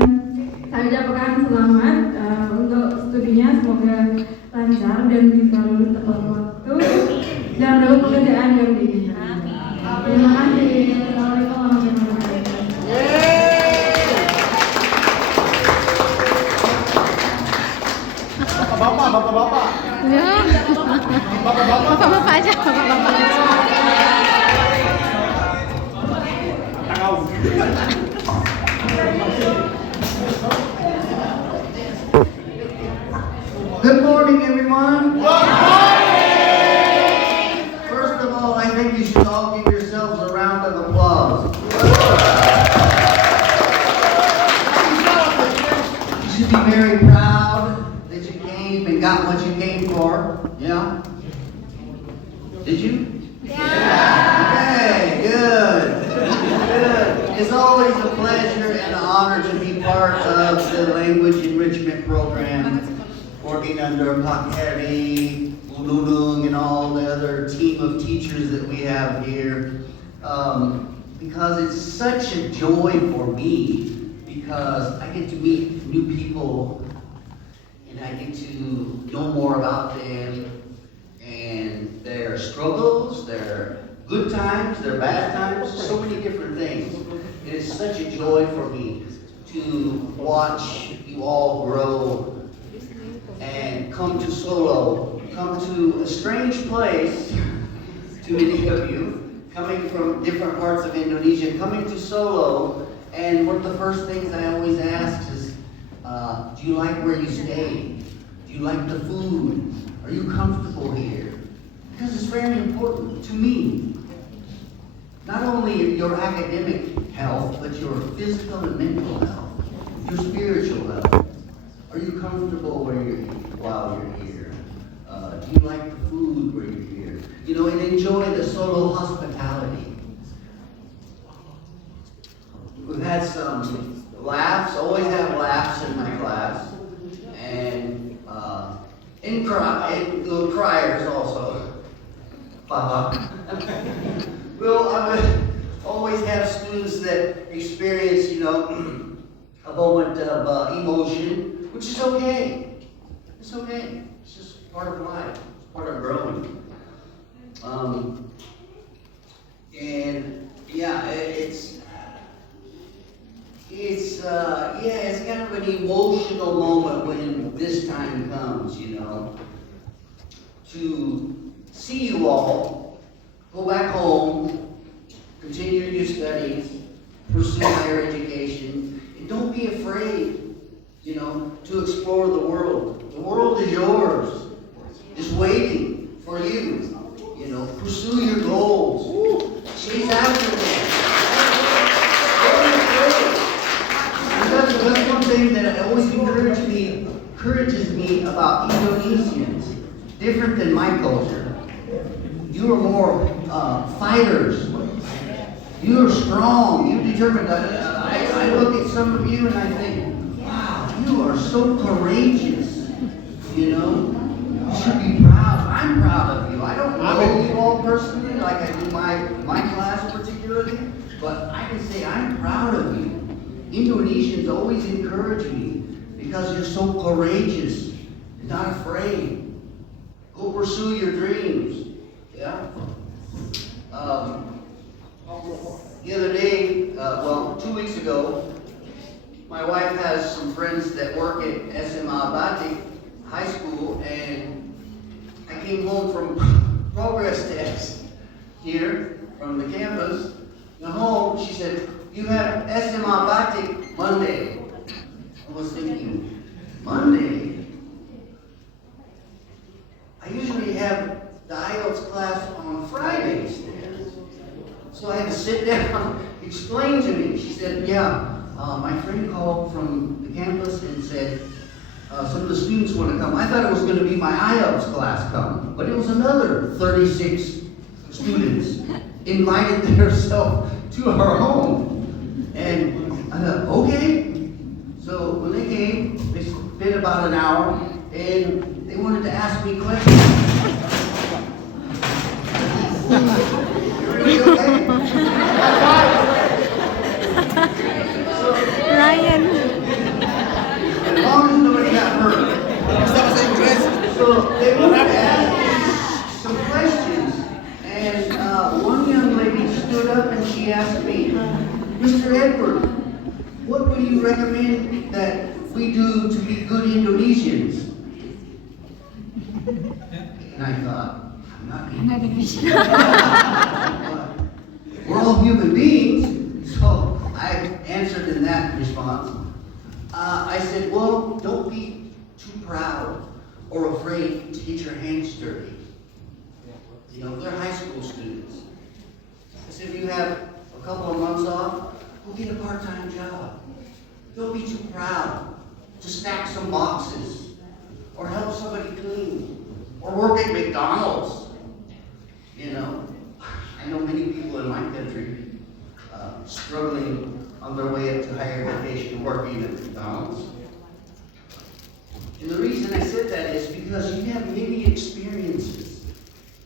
saya ucapkan selamat untuk studinya, semoga lancar dan bisa lulus tepat waktu dan dapat pekerjaan yang diinginkan. Terima kasih. Assalamualaikum warahmatullahi wabarakatuh. Bapak-bapak. Bapak-bapak aja, bapak-bapak. Good morning, everyone. Good morning. First of all, I think you should all give yourselves a round of applause. You should be very proud that you came and got what you came for. Yeah? Did you? Yeah. Okay, good. Good. It's always a pleasure and an honor to be part of the language enrichment program, working under Pak Heri, Ululung, and all the other team of teachers that we have here. Because it's such a joy for me, because I get to meet new people and I get to know more about them and their struggles, their good times, their bad times, so many different things. It is such a joy for me to watch you all grow and come to Solo, come to a strange place to many of you, coming from different parts of Indonesia, coming to Solo, and one of the first things I always ask is, do you like where you stay? Do you like the food? Are you comfortable here? Because it's very important to me. Not only your academic health, but your physical and mental health, your spiritual health. Are you comfortable while you're here? Do you like the food where you're here? You know, and enjoy the Solo hospitality. We've had some laughs, always have laughs in my class, and the criers also. Well, I would always have students that experience, you know, a moment of emotion, which is okay. It's okay. It's just part of life. It's part of growing. And yeah, it's kind of an emotional moment when this time comes, you know, to see you all go back home, continue your studies, pursue higher education, and don't be afraid, you know, to explore the world. The world is yours, just waiting for you. You know, pursue your goals. Chase after them. Don't be afraid. That's one thing that always encourages me about Indonesians, different than my culture. You are more fighters. You are strong. You're determined. I look at some of you and I think, wow, you are so courageous. You know, I don't know you all personally like I do my class particularly, but I can say I'm proud of you. Indonesians always encourage me because you're so courageous and not afraid. Go pursue your dreams. Yeah. The other day, 2 weeks ago, my wife has some friends that work at SMA Batik High School, and I came home from progress test here from the campus. Got home, she said, "You have SMA Batik Monday." I was thinking, Monday? I usually have the IELTS class on Fridays. So I had to sit down, explain to me. She said, "Yeah, my friend called from the campus and said some of the students want to come." I thought it was going to be my IELTS class come, but it was another 36 students invited themselves to our home. And I thought, okay. So when they came, they spent about an hour, and they wanted to ask me questions. Everybody okay? Ryan. As long as nobody got hurt. So they wanted to ask some questions, and one young lady stood up and she asked me, "Mr. Edward, what would you recommend that we do to be good Indonesians?" And I thought, I'm not Indonesian. We're all human beings, so I answered in that response. I said, well, don't be too proud or afraid to get your hands dirty. You know, they're high school students. I said, if you have a couple of months off, go get a part-time job. Don't be too proud to stack some boxes or help somebody clean or work at McDonald's. You know, I know many people in my country struggling on their way up to higher education working at McDonald's. And the reason I said that is because you have many experiences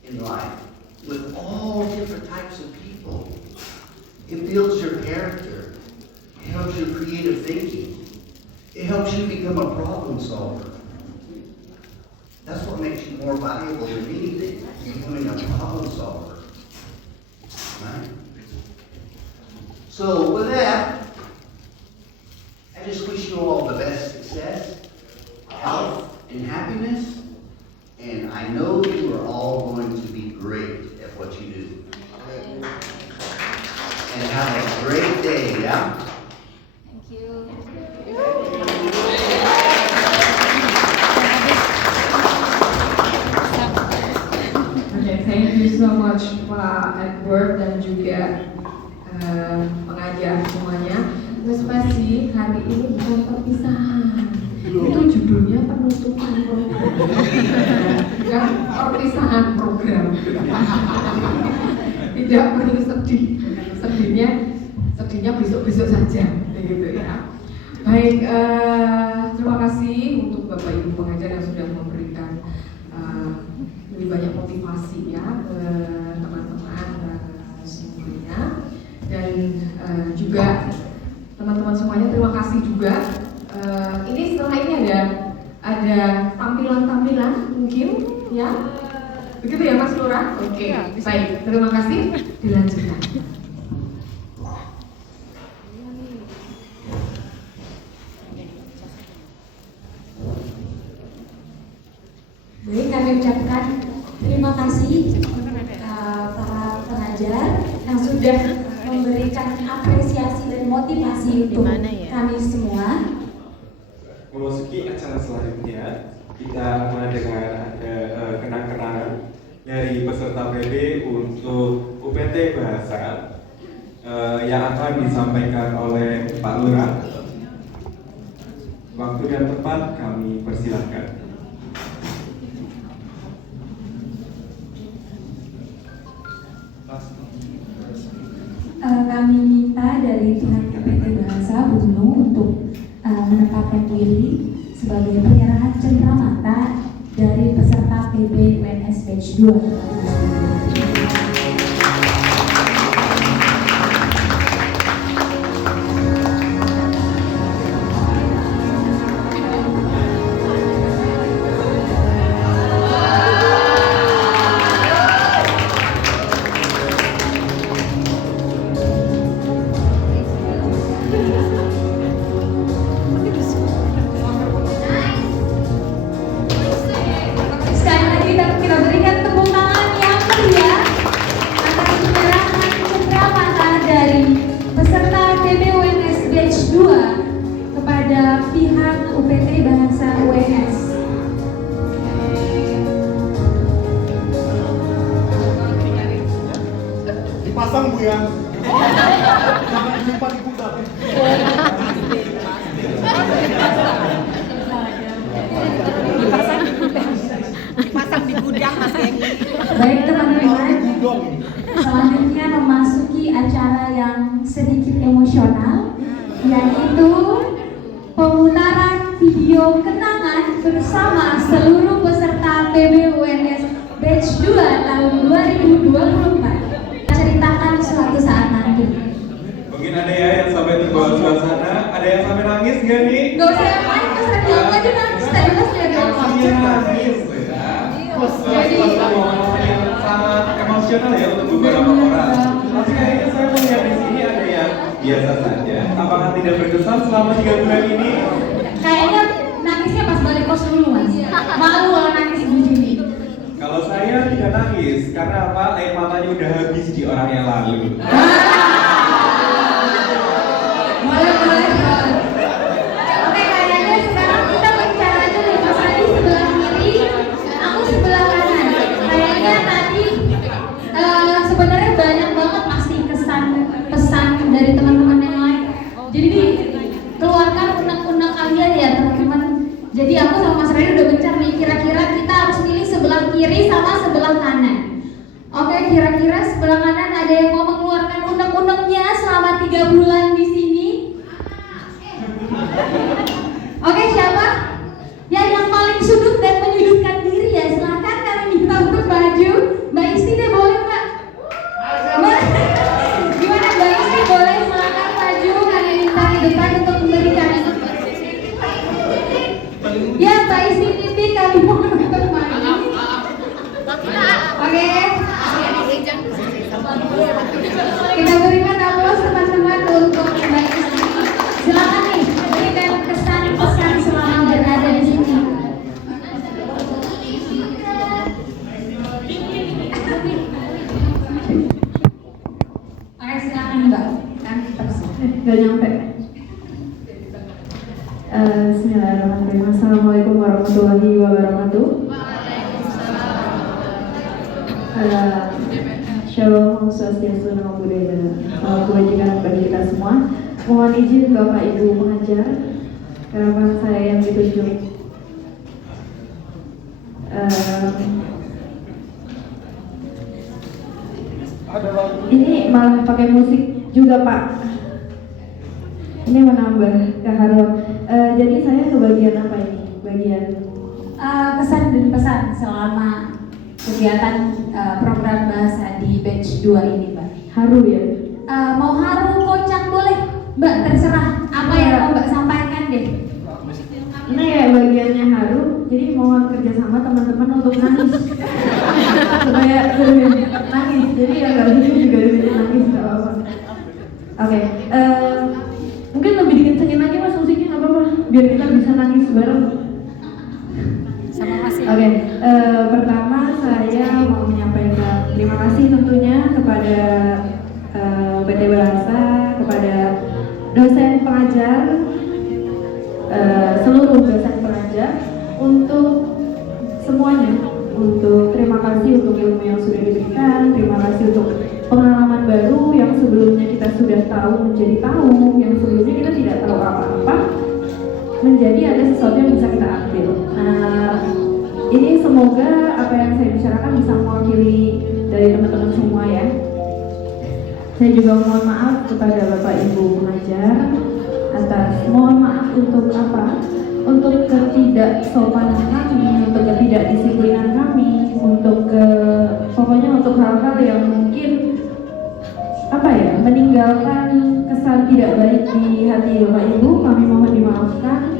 in life with all different types of people. It builds your character. It helps your creative thinking. It helps you become a problem solver. That's what makes you more valuable than anything, becoming a problem solver. Right? So with that, I just wish you all the best success, health, and happiness. And I know you are all going to be great at what you do. And have a great day, yeah? Thank you. Okay, thank you so much Pak Edward dan juga pengajar semuanya. Terus pasti hari ini bukan perpisahan, itu judulnya penutupan program, bukan perpisahan program. Tidak perlu sedih, sedihnya besok-besok saja, begitu ya. Baik, terima kasih untuk Bapak Ibu pengajar yang sudah memberikan lebih banyak motivasi ya ke teman-teman semuanya, dan juga teman-teman semuanya terima kasih juga. Ini setelah ini ada tampilan-tampilan mungkin ya, begitu ya Mas Lurah? Oke, baik, terima kasih, dilanjutkan. Baik, kami ucapkan terima kasih para pengajar yang sudah memberikan apresiasi dan motivasi untuk kami semua. Memasuki acara selanjutnya, kita mengadakan kenang-kenangan dari peserta PB untuk UPT Bahasa yang akan disampaikan oleh Pak Lurah. Waktu dan tempat kami persilahkan. Kami minta dari pihak UPT Bahasa Bu Nunung untuk menempatkan diri sebagai penyerahan cenderamata dari peserta PB UNS Batch 2. dipasang Bu ya. Jangan jumpa di gudang. Dipasang di gudang Mas Gengi. Baik teman-teman, selanjutnya memasuki acara yang sedikit emosional, yaitu pemutaran video kenangan bersama seluruh peserta PBUNS Batch 2 tahun 2024. Ceritakan suatu saat nanti. Mungkin ada ya yang sampai terbawa suasana, ada yang sampai nangis nggak nih? Gak usah yang lain, pas lagi aja nangis tadi pas lihat Iya nangis ya. Jadi momen yang sangat emosional ya untuk beberapa orang. Tapi kayaknya saya melihat di sini ada yang biasa saja. Apakah tidak berkesan selama 3 bulan ini? Kayaknya nangisnya pas balik kos dulu Mas. Malu kalau nangis di sini. Kalau saya tidak nangis karena apa? Air matanya udah habis di orang yang lalu. Boleh. Oke, kayaknya sekarang kita bicara aja nih Mas Adi sebelah kiri, aku sebelah kanan. Kayaknya tadi sebenarnya banyak banget pasti pesan dari teman-teman yang lain. Jadi keluarkan unek-unek kalian ya teman-teman. Jadi aku sama Mas Redi udah bencar nih, kira-kira kita harus pilih sebelah kiri sama sebelah kanan. Oke, kira-kira sebelah kanan ada yang mau mengeluarkan unek-uneknya selama 3 bulan di sini? Oke, siapa? Ya, yang paling sudut dan menyudutkan diri ya, silakan kami minta untuk maju. Mbak Isti deh, boleh Mbak? Gimana Mbak Isti, boleh silakan maju, kami minta di depan untuk memberikan. Ya, Mbak Isti titik, kami mohon untuk maju. Oke. Kita berikan aplaus teman-teman untuk Mbak Isti. Silakan nih, berikan kesan-pesan selama berada di sini. Oke, silakan Mbak. Gak nyampe. Bismillahirrahmanirrahim. Assalamualaikum warahmatullahi wabarakatuh. Shalom, Om Swastiastu, Namo Buddhaya. Salam kebajikan bagi kita semua. Mohon izin Bapak Ibu pengajar, karena saya yang ditunjuk. Ini malah pakai musik juga Pak. Ini menambah keharuan. Jadi saya kebagian apa ini? Bagian kesan dan pesan selama kegiatan program bahasa di batch 2 ini Mbak. Haru ya? Mau haru, kocak boleh Mbak, terserah apa yang mau Mbak sampaikan deh. Ini kayak bagiannya haru, jadi mohon kerjasama teman-teman untuk nangis supaya nangis, jadi yang gak lucu juga bisa nangis, gak apa-apa. Oke, mungkin lebih dikencengin lagi Mas musiknya, gak apa-apa, biar kita bisa nangis bareng. Oke, pertama saya mau menyampaikan terima kasih tentunya kepada PT Bahasa, kepada dosen pengajar, seluruh dosen pengajar untuk semuanya, untuk terima kasih untuk ilmu yang sudah diberikan, terima kasih untuk pengalaman baru yang sebelumnya kita sudah tahu menjadi tahu, yang sebelumnya kita tidak tahu apa-apa, menjadi ada sesuatu yang bisa kita ambil. Ini semoga apa yang saya bicarakan bisa mewakili dari teman-teman semua ya. Saya juga mohon maaf kepada Bapak Ibu pengajar atas mohon maaf untuk apa? Untuk ketidaksopanan kami, untuk ketidakdisiplinan kami, untuk pokoknya untuk hal-hal yang mungkin apa ya, meninggalkan kesan tidak baik di hati Bapak Ibu. Kami mohon dimaafkan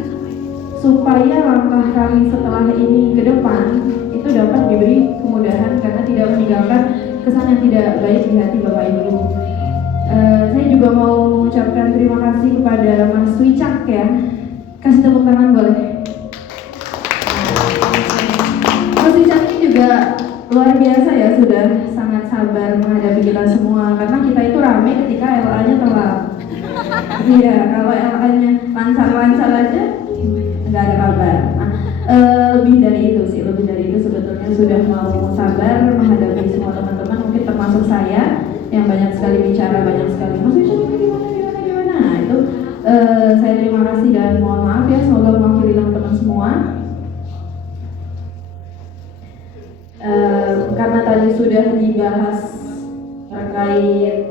supaya langkah kami setelah ini ke depan itu dapat diberi kemudahan karena tidak meninggalkan kesan yang tidak baik di hati Bapak Ibu. Saya juga mau mengucapkan terima kasih kepada Mas Wicak ya. Kasih tepuk tangan boleh. Mas Wicak ini juga luar biasa ya, sudah sangat sabar menghadapi kita semua karena kita itu rame ketika LA-nya telat. Iya, kalau LA-nya lancar-lancar aja nggak ada kabar. Lebih dari itu sih, lebih dari itu sebetulnya sudah mau sabar menghadapi semua teman-teman, mungkin termasuk saya yang yang banyak sekali bicara, banyak sekali Mas Wisnu gimana. Nah itu saya terima kasih dan mohon maaf ya, semoga mewakili teman-teman semua. Karena tadi sudah dibahas terkait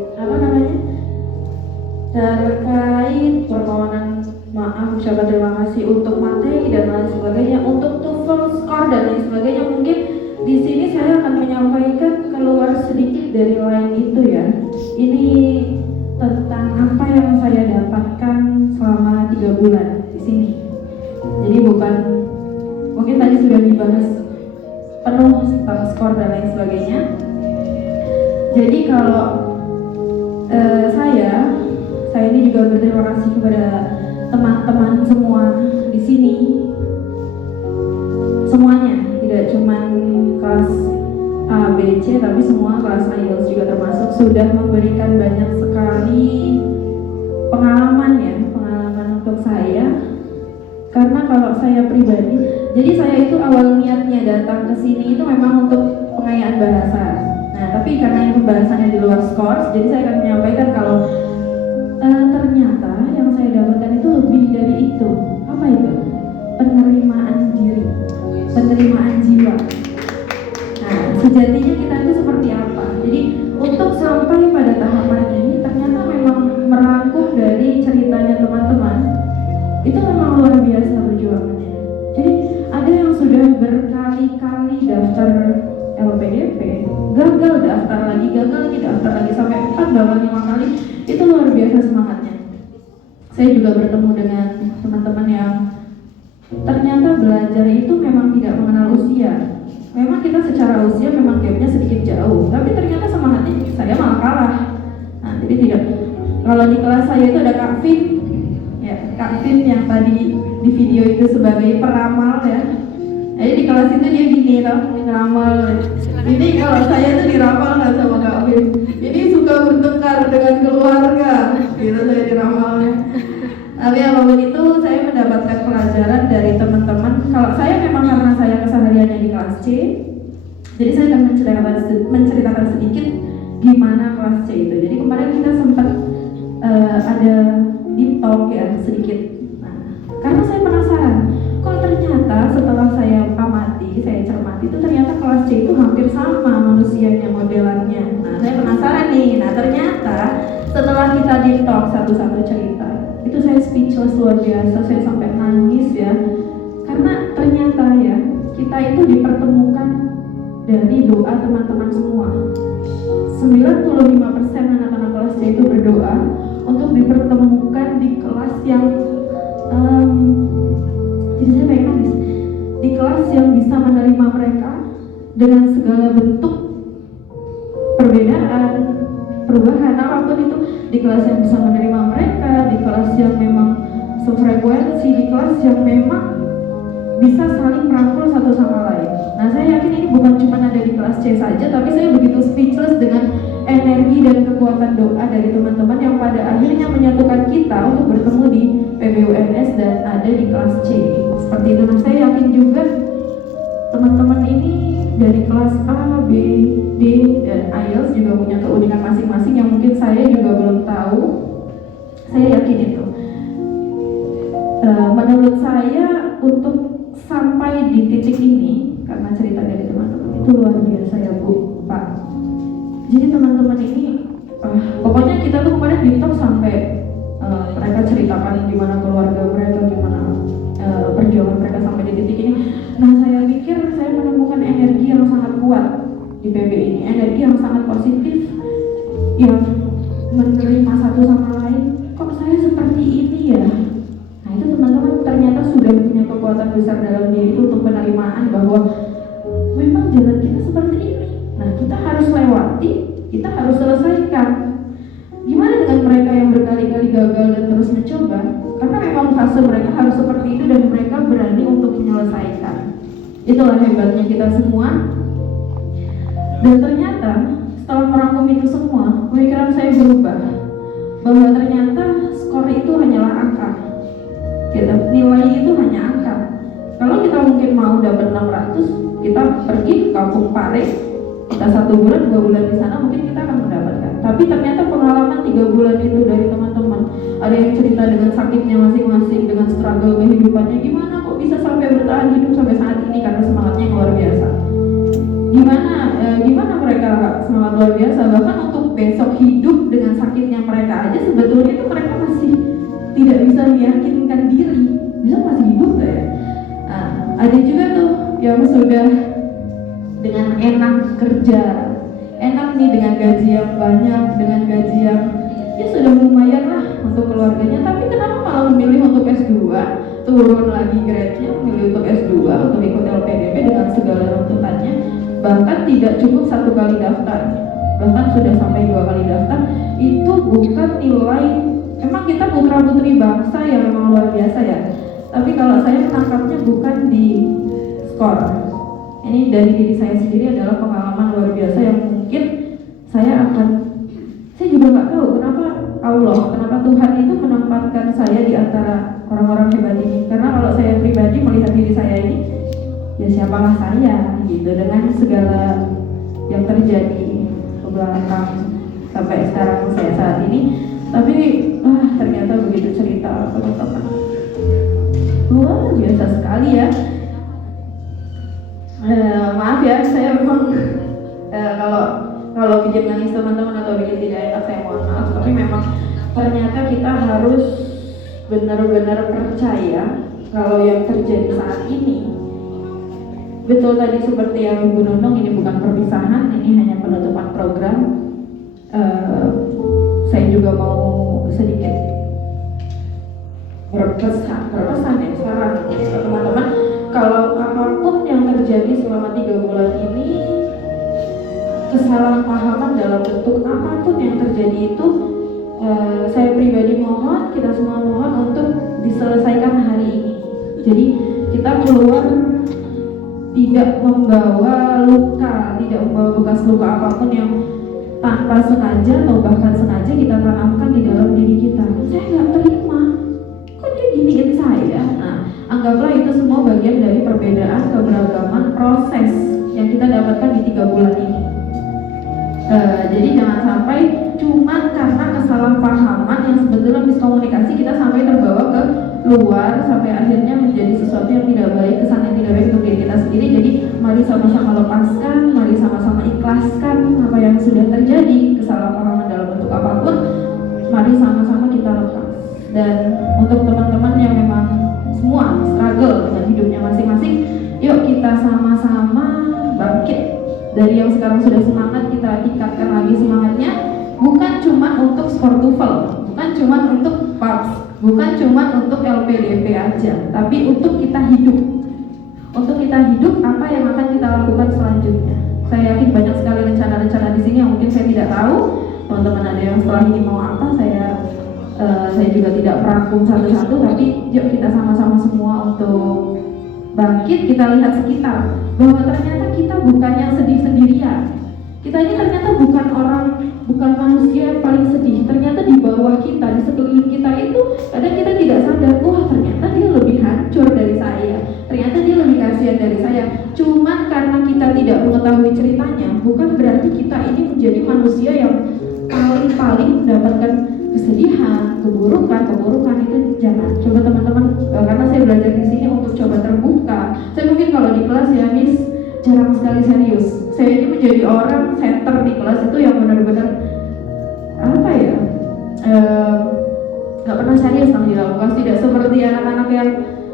terkait permohonan maaf, ucapan terima kasih untuk materi dan lain sebagainya, untuk TOEFL score dan lain sebagainya. Mungkin di sini saya akan menyampaikan keluar sedikit dari line itu ya. Ini tentang apa yang saya dapatkan selama 3 bulan di sini. Jadi bukan, mungkin tadi sudah dibahas penuh tentang skor dan lain sebagainya. Jadi kalau saya ini juga berterima kasih kepada teman-teman semua di sini, semuanya, tidak cuma kelas A, B, C, tapi semua kelas IELTS juga termasuk, sudah memberikan banyak sekali pengalaman untuk saya. Karena kalau saya pribadi, jadi saya itu awal niatnya datang ke sini itu memang untuk pengayaan bahasa. Nah, tapi karena ini pembahasannya di luar skor, jadi saya akan menyampaikan kalau ternyata yang saya dapatkan itu lebih dari itu. Apa itu? Penerimaan diri, penerimaan jiwa. Nah, sejatinya kita itu seperti apa? Jadi untuk sampai pada tahapan ini ternyata memang merangkum dari ceritanya teman-teman, itu memang luar biasa perjuangannya. Jadi ada yang sudah berkali-kali daftar LPDP, gagal daftar lagi sampai 4 bahkan 5 kali. Itu luar biasa semangatnya. Saya juga bertemu dengan teman-teman yang ternyata belajar itu memang tidak mengenal usia. Memang kita secara usia memang gapnya sedikit jauh, tapi ternyata semangatnya saya malah kalah. Nah, jadi tidak. Kalau di kelas saya itu ada Kak Vin, ya Kak Vin yang tadi di video itu sebagai peramal ya. Jadi di kelas itu dia gini loh, ngeramal. Jadi kalau saya tuh diramal nggak sama Kak Vin. Jadi suka bertengkar dengan keluarga, gitu saya diramalnya. Tapi apapun itu saya mendapatkan pelajaran dari teman-teman. Kalau saya memang karena saya kesehariannya di kelas C, jadi saya akan menceritakan sedikit gimana kelas C itu. Jadi kemarin kita sempat ada deep talk ya sedikit. Nah, karena saya penasaran, kok ternyata setelah saya amati, saya cermati itu ternyata kelas C itu hampir sama manusianya, modelannya. Nah, saya penasaran nih. Nah, ternyata setelah kita deep talk satu-satu cerita, itu saya speechless luar biasa, saya sampai nangis ya. Karena ternyata ya, kita itu dipertemukan dari doa teman-teman semua. 95% anak-anak kelas C itu berdoa untuk dipertemukan di kelas yang jadi saya pengen nangis, di kelas yang bisa menerima mereka dengan segala bentuk perbedaan, perubahan apapun itu, di kelas yang bisa menerima mereka, di kelas yang memang sefrekuensi, di kelas yang memang bisa saling merangkul satu sama lain. Nah, saya yakin ini bukan cuma ada di kelas C saja, tapi saya begitu speechless dengan energi dan kekuatan doa dari teman-teman yang pada akhirnya menyatukan kita untuk bertemu di PBUNS dan ada di kelas C. Seperti itu. Nah, saya yakin juga teman-teman ini dari kelas A, B, D, dan IELTS juga punya keunikan masing-masing yang mungkin saya juga belum tahu. Saya yakin itu. Menurut saya untuk sampai di titik ini, karena cerita dari teman-teman itu luar biasa ya Bu, Pak. Jadi teman-teman ini, pokoknya kita tuh kemarin di talk sampai mereka ceritakan gimana keluarga mereka, gimana perjuangan mereka sampai di titik ini. Nah, saya pikir saya menemukan energi yang sangat kuat di PB ini, energi yang sangat positif, yang menerima satu sama lain. Kok saya seperti ini ya? Nah, itu teman-teman ternyata sudah punya kekuatan besar dalam diri itu untuk penerimaan bahwa memang jalan kita seperti ini. Nah, kita harus lewati, kita harus selesaikan. Gimana dengan mereka yang berkali-kali gagal dan terus mencoba? Karena memang fase mereka harus seperti itu dan mereka berani untuk menyelesaikan. Itulah hebatnya kita semua. Dan ternyata setelah merangkum itu semua, pemikiran saya berubah bahwa ternyata skor itu hanyalah angka. Nilai itu hanya angka. Kalau kita mungkin mau dapat 600, kita pergi ke Kampung Pare, kita 1 bulan 2 bulan di sana mungkin kita akan mendapatkan. Tapi ternyata pengalaman 3 bulan itu dari teman-teman, ada yang cerita dengan sakitnya masing-masing, dengan struggle kehidupannya, gimana kok bisa sampai bertahan hidup sampai saat ini karena semangatnya luar biasa. Gimana mereka semangat luar biasa, bahkan untuk besok hidup dengan sakitnya mereka aja sebetulnya itu mereka masih tidak bisa meyakinkan diri besok masih hidup gak ya. Nah, ada juga tuh yang sudah dengan enak kerja, enak nih dengan gaji yang banyak, dengan gaji yang ya sudah lumayan lah untuk keluarganya, tapi kenapa malah memilih untuk S2, turun lagi grade-nya, memilih untuk S2 untuk ikut LPDP dengan segala runtutannya, bahkan tidak cukup 1 kali daftar, bahkan sudah sampai 2 kali daftar. Itu bukan nilai, emang kita putra putri bangsa yang memang luar biasa ya, tapi kalau saya menangkapnya bukan di skor. Ini dari diri saya sendiri adalah pengalaman luar biasa yang mungkin saya juga nggak tahu kenapa kenapa Tuhan itu menempatkan saya di antara orang-orang hebat ini. Karena kalau saya pribadi melihat diri saya ini, ya siapalah saya gitu, dengan segala yang terjadi ke belakang sampai sekarang saya saat ini. Tapi ternyata begitu cerita teman-teman, luar biasa sekali ya. Maaf ya, saya memang kalau bikin nangis teman-teman atau bikin tidak enak, saya mohon maaf. Tapi memang ternyata kita harus benar-benar percaya kalau yang terjadi saat ini betul tadi seperti yang Ibu Nunung, ini bukan perpisahan, ini hanya penutupan program. Saya juga mau sedikit berpesan ya sekarang teman-teman, kalau apapun yang terjadi selama 3 bulan ini, kesalahpahaman dalam bentuk apapun yang terjadi itu, saya pribadi mohon, kita semua mohon untuk diselesaikan hari ini. Jadi kita keluar tidak membawa luka, tidak membawa bekas luka apapun yang tanpa sengaja atau bahkan sengaja kita tanamkan di dalam diri kita. Saya nggak terima, kok dia giniin saya? Nah, anggaplah itu semua bagian dari perbedaan, keberagaman, proses yang kita dapatkan di 3 bulan ini. Jadi jangan sampai cuma karena kesalahpahaman yang sebetulnya miskomunikasi kita sampai terbawa ke luar, sampai akhirnya menjadi sesuatu yang tidak baik, kesan yang tidak baik untuk diri kita sendiri. Jadi mari sama-sama lepaskan, mari sama-sama ikhlaskan apa yang sudah terjadi, kesalahpahaman dalam bentuk apapun, mari sama-sama kita lepas. Dan untuk teman-teman yang memang semua struggle dengan hidupnya masing-masing, yuk kita sama-sama bangkit. Dari yang sekarang sudah semangat, kita tingkatkan lagi semangatnya. Bukan cuma untuk skor TOEFL, bukan cuma untuk PAPS, bukan cuma untuk LPDP aja, tapi untuk kita hidup. Untuk kita hidup, apa yang akan kita lakukan selanjutnya. Saya yakin banyak sekali rencana-rencana di sini yang mungkin saya tidak tahu. Teman-teman ada yang setelah ini mau apa, saya juga tidak merangkum satu-satu, tapi yuk kita sama-sama semua untuk bangkit. Kita lihat sekitar bahwa ternyata kita bukan yang sedih sendirian. Kita ini ternyata bukan manusia yang paling sedih. Ternyata di bawah kita, di sekeliling kita itu kadang kita tidak sadar, wah ternyata dia lebih hancur dari saya, ternyata dia lebih kasihan dari saya. Cuman karena kita tidak mengetahui ceritanya, bukan berarti kita ini menjadi manusia yang paling mendapatkan kesedihan, keburukan itu jangan. Coba teman-teman, karena saya belajar di sini untuk coba terbuka. Saya mungkin kalau di kelas ya Miss jarang sekali serius. Saya ini menjadi orang center di kelas itu yang benar-benar apa ya, nggak pernah serius di dalam kelas, tidak seperti anak-anak yang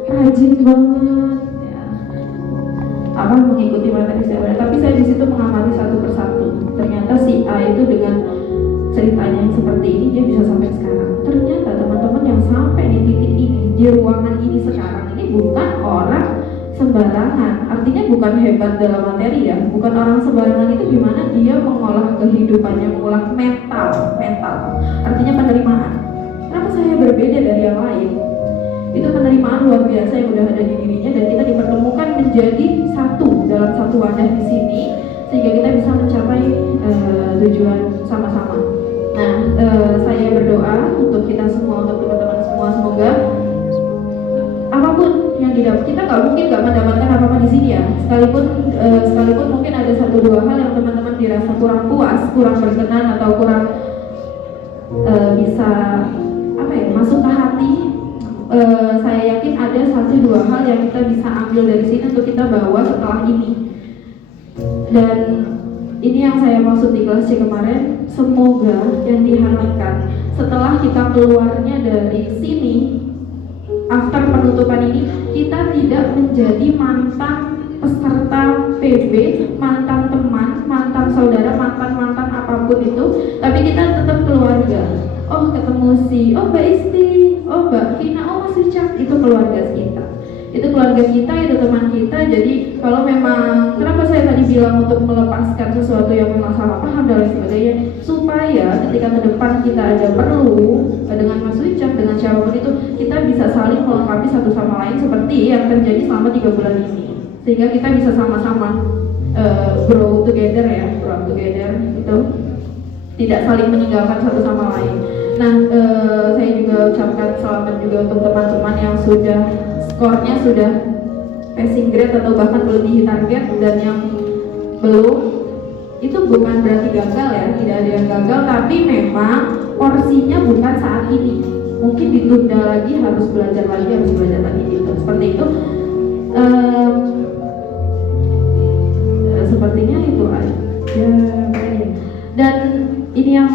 rajin banget ya, mengikuti materi saya. Tapi saya di situ mengamati satu persatu. Ternyata si A itu dengan ceritanya yang seperti ini dia bisa sampai sekarang. Ternyata teman-teman yang sampai di titik ini, di ruangan ini sekarang ini bukan orang sembarangan. Artinya bukan hebat dalam materi ya, bukan orang sembarangan. Itu gimana dia mengolah kehidupannya, mengolah mental. Artinya penerimaan. Kenapa saya berbeda dari yang lain? Itu penerimaan luar biasa yang udah ada di dirinya, dan kita dipertemukan menjadi satu dalam satu wadah di sini sehingga kita bisa mencapai tujuan sama-sama. Nah, saya berdoa untuk kita semua, untuk teman-teman semua, semoga apapun yang didapat, kita nggak mungkin nggak mendapatkan apa-apa di sini ya. Sekalipun mungkin ada 1-2 hal yang teman-teman dirasa kurang puas, kurang berkenan atau kurang bisa masuk ke hati, saya yakin ada 1-2 hal yang kita bisa ambil dari sini untuk kita bawa setelah ini. Dan ini yang saya maksud di kelas C kemarin, semoga yang diharapkan setelah kita keluarnya dari sini, after penutupan ini, kita tidak menjadi mantan peserta PB, mantan teman, mantan saudara, mantan apapun itu, tapi kita tetap keluarga. Oh ketemu Mbak Isti, oh Mbak Vina, oh Mas Wicak, itu keluarga kita. Itu keluarga kita, itu teman kita. Jadi kalau memang, kenapa saya tadi bilang untuk melepaskan sesuatu yang memang salah paham dan lain sebagainya, supaya ketika ke depan kita ada perlu dengan Mas Wicak, dengan siapapun itu, kita bisa saling melengkapi satu sama lain seperti yang terjadi selama 3 bulan ini, sehingga kita bisa sama-sama grow together itu, tidak saling meninggalkan satu sama lain. Nah, saya juga ucapkan selamat juga untuk teman-teman yang sudah skornya sudah passing grade atau bahkan melebihi target, dan yang belum, itu bukan berarti gagal ya, tidak ada yang gagal, tapi memang porsinya bukan saat ini, mungkin ditunda lagi, harus belajar lagi gitu, seperti itu. Sepertinya itu aja. Dan ini yang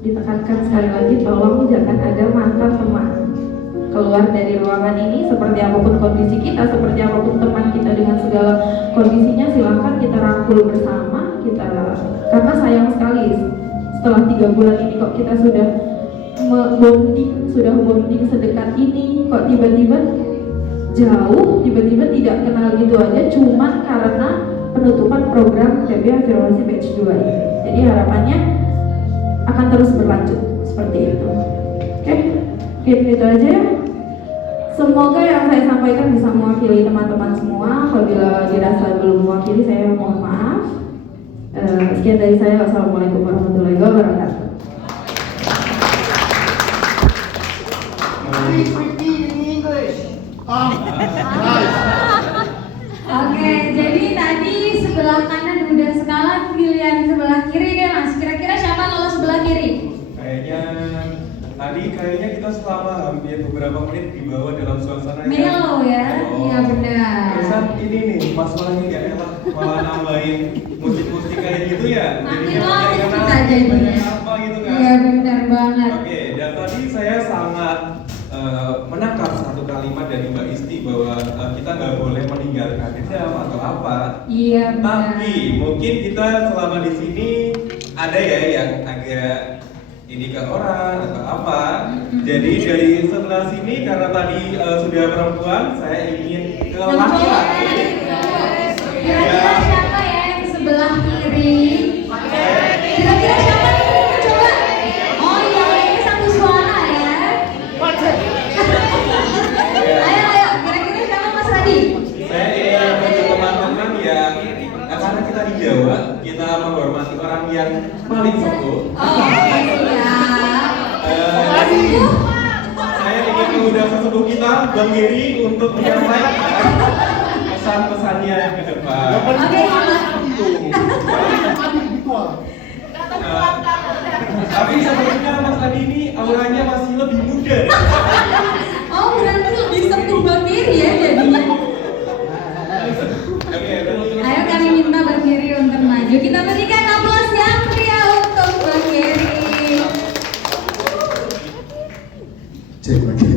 ditekankan sekali lagi, tolong jangan ada mantan teman keluar dari ruangan ini. Seperti apapun kondisi kita, seperti apapun teman kita dengan segala kondisinya, silahkan kita rangkul bersama kita, karena sayang sekali setelah 3 bulan ini kok kita sudah bonding sedekat ini, kok tiba-tiba jauh, tiba-tiba tidak kenal gitu aja, cuman karena penutupan program PB Afirmasi Batch 2 ini. Jadi harapannya akan terus berlanjut seperti itu. Oke, gitu aja ya. Semoga yang saya sampaikan bisa mewakili teman-teman semua. Apabila dirasa belum mewakili, saya mohon maaf. Sekian dari saya. Wassalamualaikum warahmatullahi wabarakatuh. Oke, jadi tadi sebelah kanan udah sekalan, pilihan sebelah kiri deh Mas. Kira-kira siapa lolos sebelah kiri? Kayaknya kita selama hampir beberapa menit dibawa dalam suasana melo ya? Iya benar. Terus ini nih, pas lagi gak enak malah nambahin musik-musik kayak gitu ya. Nanti lolos kita jadinya. Apa gitu kan? Iya benar banget. Oke, dan tadi saya sangat menangkap satu kalimat dari Mbak Isti bahwa kita nggak boleh meninggalkan dendam atau apa. Iya benar. Tapi mungkin kita selama di sini ada ya yang agak ini ke orang atau apa. Jadi dari sebelah sini karena tadi sudah perempuan, saya ingin ke laki-laki. Kira-kira siapa ya yang sebelah kiri? Kira-kira siapa nih? Coba. Oh iya, ini satu suara ya. Ayo, kira-kira siapa Mas Radi? Saya ingin untuk teman-teman yang karena kita di Jawa, kita menghormati orang yang paling sepuh. Saya ingin mengundang sesepuh kita, Bang Giri, untuk menyampaikan pesan-pesannya ke depan. Tapi sebenarnya Mas Adi ini auranya masih lebih muda. Oh, berarti lebih sepuh Bang Giri ya jadinya. Ayo kami minta Bang Giri untuk maju. Kita berikan aplaus yang meriah untuk Bang Giri. Cek lagi.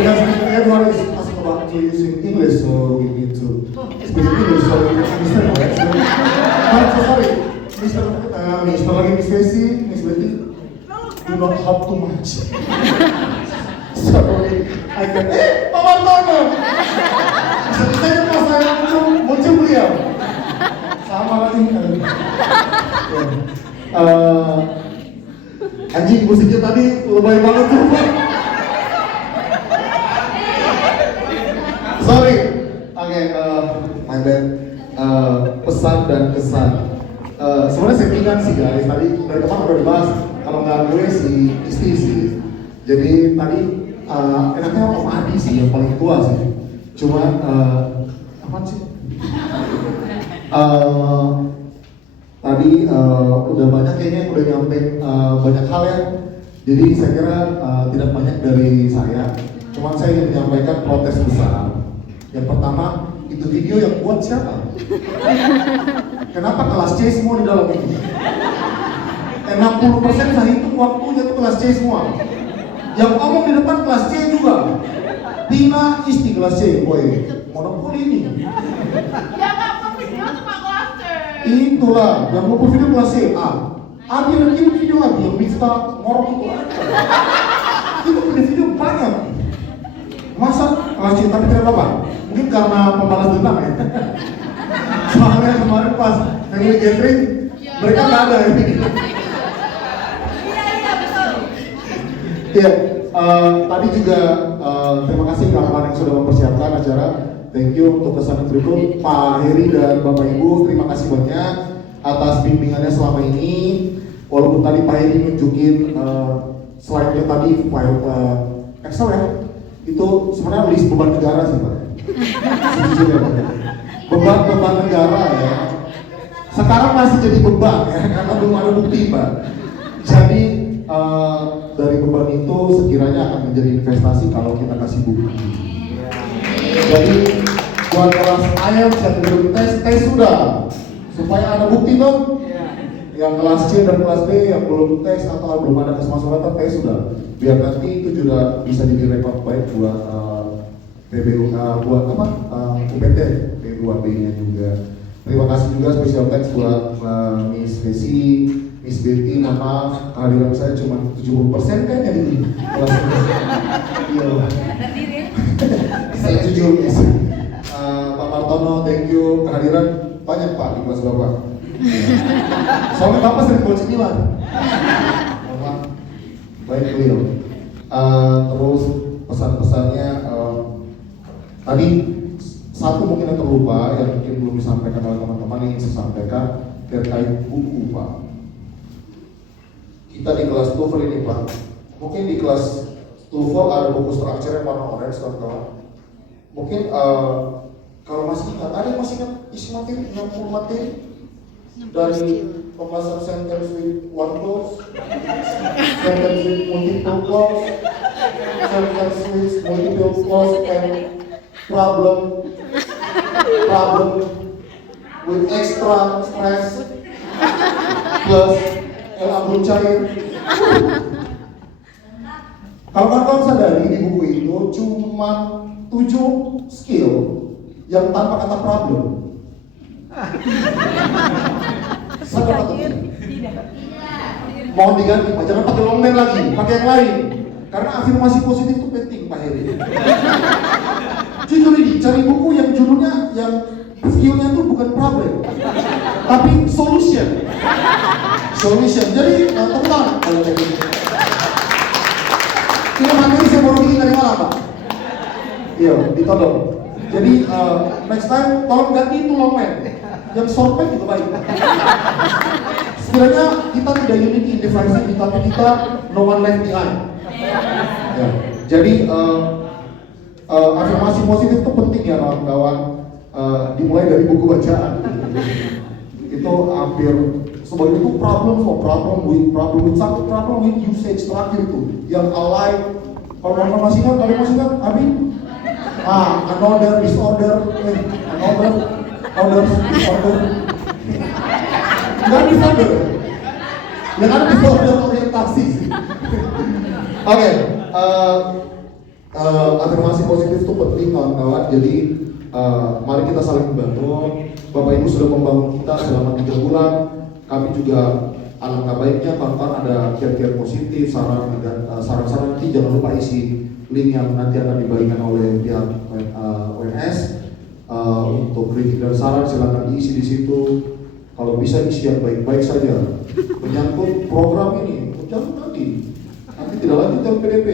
Because everyone is asking about to using English, so we need to speak English so we can understand, right? So sorry, Mr. lagi Miss Desi, Miss Betty, do not hop too much. Sorry, I can. Pak Martono. Saya pas saya muncul beliau. Sama lagi. Anjing musiknya tadi lebay banget tuh. Sorry. Oke, my bad. Pesan dan kesan. Sebenarnya settingan sih guys. Tadi dari teman udah dibahas. Kalau nggak gue si Isti Jadi tadi enaknya Om Adi sih yang paling tua sih. Cuman apa sih? Tadi udah banyak kayaknya yang udah nyampe banyak hal ya. Jadi saya kira tidak banyak dari saya. Cuman saya ingin menyampaikan protes besar. Yang pertama, itu video yang buat siapa? Kenapa kelas C semua di dalam itu? 60% saya hitung waktunya itu kelas C semua. Yang ngomong di depan kelas C juga. Tina Isti kelas C, boy. Monopoli ini. Ya nggak mau video cuma kelas C. Itulah, yang mau video kelas C. Abi yang kirim video Abi yang minta ngorok itu. Itu punya video banyak. Masa kelas C tapi tidak apa-apa? Mungkin karena pembalas dendam ya. Soalnya kemarin pas family gathering mereka nggak ada ini. Iya betul. Iya, tadi juga terima kasih kawan-kawan yang sudah mempersiapkan acara. Thank you untuk kesan berikut Pak Heri dan Bapak Ibu, terima kasih banyak atas bimbingannya selama ini. Walaupun tadi Pak Heri nunjukin slide-nya tadi file Excel ya, itu sebenarnya list beban negara sih Pak. Sejujurnya Pak. Beban negara ya. Sekarang masih jadi beban ya, karena belum ada bukti Pak. Jadi dari beban itu sekiranya akan menjadi investasi kalau kita kasih bukti. Jadi buat kelas IELTS yang belum tes sudah, supaya ada bukti dong. Yang kelas C dan kelas D yang belum tes atau belum ada kesempatan tes sudah, biar nanti itu juga bisa jadi rekod baik buat PBU, buat apa UPT P2B-nya juga. Terima kasih juga special thanks buat Miss Fesi, Miss Betty, mohon maaf kehadiran saya cuma 70% kayaknya di kelas ini. Iya. Saya jujur, Pak Martono, thank you kehadiran banyak Pak di kelas Bapak. Soalnya Bapak sering bawa cemilan. Mohon maaf, baik beliau. Terus pesan-pesannya tadi satu mungkin yang terlupa yang mungkin belum disampaikan oleh teman-teman yang ingin saya sampaikan terkait buku Pak. Kita di kelas TOEFL ini Pak, mungkin di kelas TOEFL ada buku structure yang warna orange kawan-kawan. Mungkin kalau masih ingat, ada yang masih ingat isi materi 60 materi dari pembahasan sentence with one clause, sentence with multiple clause, sentence with multiple clause and problem with extra stress plus Abdul cair. Kalau kawan-kawan sadari di buku itu cuma 7 skill yang tanpa kata problem. Satu kata mohon diganti Pak, jangan pakai long man lagi, pakai yang lain. Karena afirmasi positif itu penting Pak Heri. Jujur ini, cari buku yang judulnya, yang skillnya itu bukan problem, tapi solution. Jadi teman-teman, kalau kayak gini. Ini materi saya baru bikin dari malam Pak. Iya, ditolong. Jadi next time tolong ganti itu long man. Yang short man juga baik. Sebenarnya kita tidak unik in diversity, tapi kita no one left behind. Ya. Jadi afirmasi positif itu penting ya kawan-kawan. Dimulai dari buku bacaan. Itu hampir sebagai itu problem with satu problem with usage terakhir itu yang alike. Kalau kamu masih ingat, Abi? Another disorder, another disorder. Enggak disorder. Yang ada disorder orientasi. Oke, afirmasi positif itu penting kawan-kawan. Jadi mari kita saling membantu. Bapak Ibu sudah membangun kita selama 3 bulan. Kami juga alangkah baiknya kawan-kawan ada kiat-kiat positif, saran nanti jangan lupa isi link yang nanti akan dibagikan oleh pihak UNS untuk kritik dan saran silakan diisi di situ. Kalau bisa isi yang baik-baik saja. Menyangkut program ini, jangan nanti tidak lanjut yang PDP.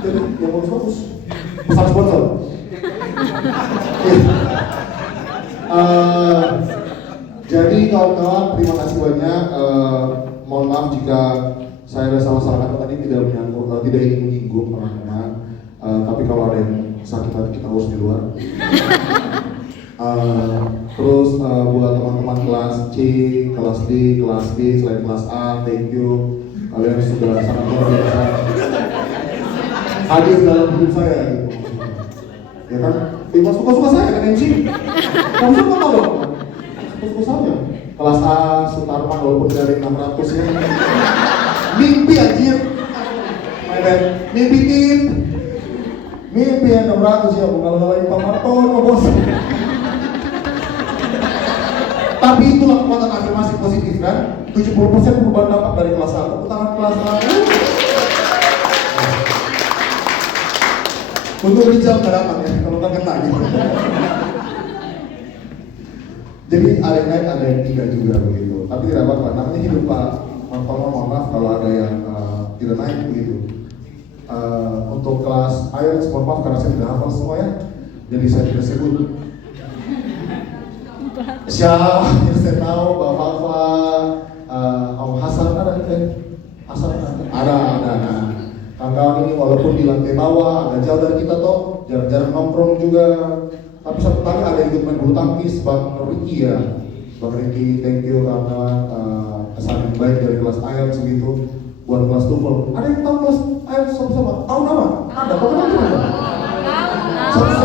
Jadi yang bagus-bagus. Pesan sponsor. Jadi kawan-kawan terima kasih banyak. Mohon maaf jika saya ada salah-salah kata tadi. tidak menyangkut, tidak ingin menyinggung teman-teman. Tapi kalau ada yang sakit hati kita urus di luar. Terus buat teman-teman kelas C, kelas D, selain kelas A, thank you. Kalian sudah sangat luar biasa hadir dalam hidup saya gitu. Ya kan? Suka-suka saya kan MC. Kamu suka tau dong? Suka-suka saya. Kelas A, Sutarman walaupun dari 600 ya. Mimpi anjir. My bad. Mimpi tim. Mimpi yang 600 ya, bukan ngalahin Pak Martono bos. Tapi itulah kekuatan afirmasi positif kan. 70% perubahan dapat dari kelas A. Tepuk tangan kelas A. Untuk Rizal gak dapat ya, kalau gak kena gitu. Jadi ada yang naik, ada yang tidak juga begitu. Tapi tidak apa-apa, namanya hidup Pak. Mohon maaf kalau ada yang tidak naik begitu. Untuk kelas IELTS, mohon maaf karena saya tidak hafal semua ya. Jadi saya tidak sebut. Siapa yang saya tahu, Mbak Fafa, Om Hasan ada Hasan ada. Kawan-kawan ini walaupun di lantai bawah, agak jauh dari kita toh, jarang-jarang nongkrong juga. Tapi satu kali ada yang ikut main bulu tangkis, Bang Ricky ya. Bang Ricky, thank you kawan-kawan. Kesan yang baik dari kelas IELTS begitu. Buat kelas TOEFL. Ada yang tahu kelas IELTS sama-sama? Tahu nama? Ada, bagaimana itu ada?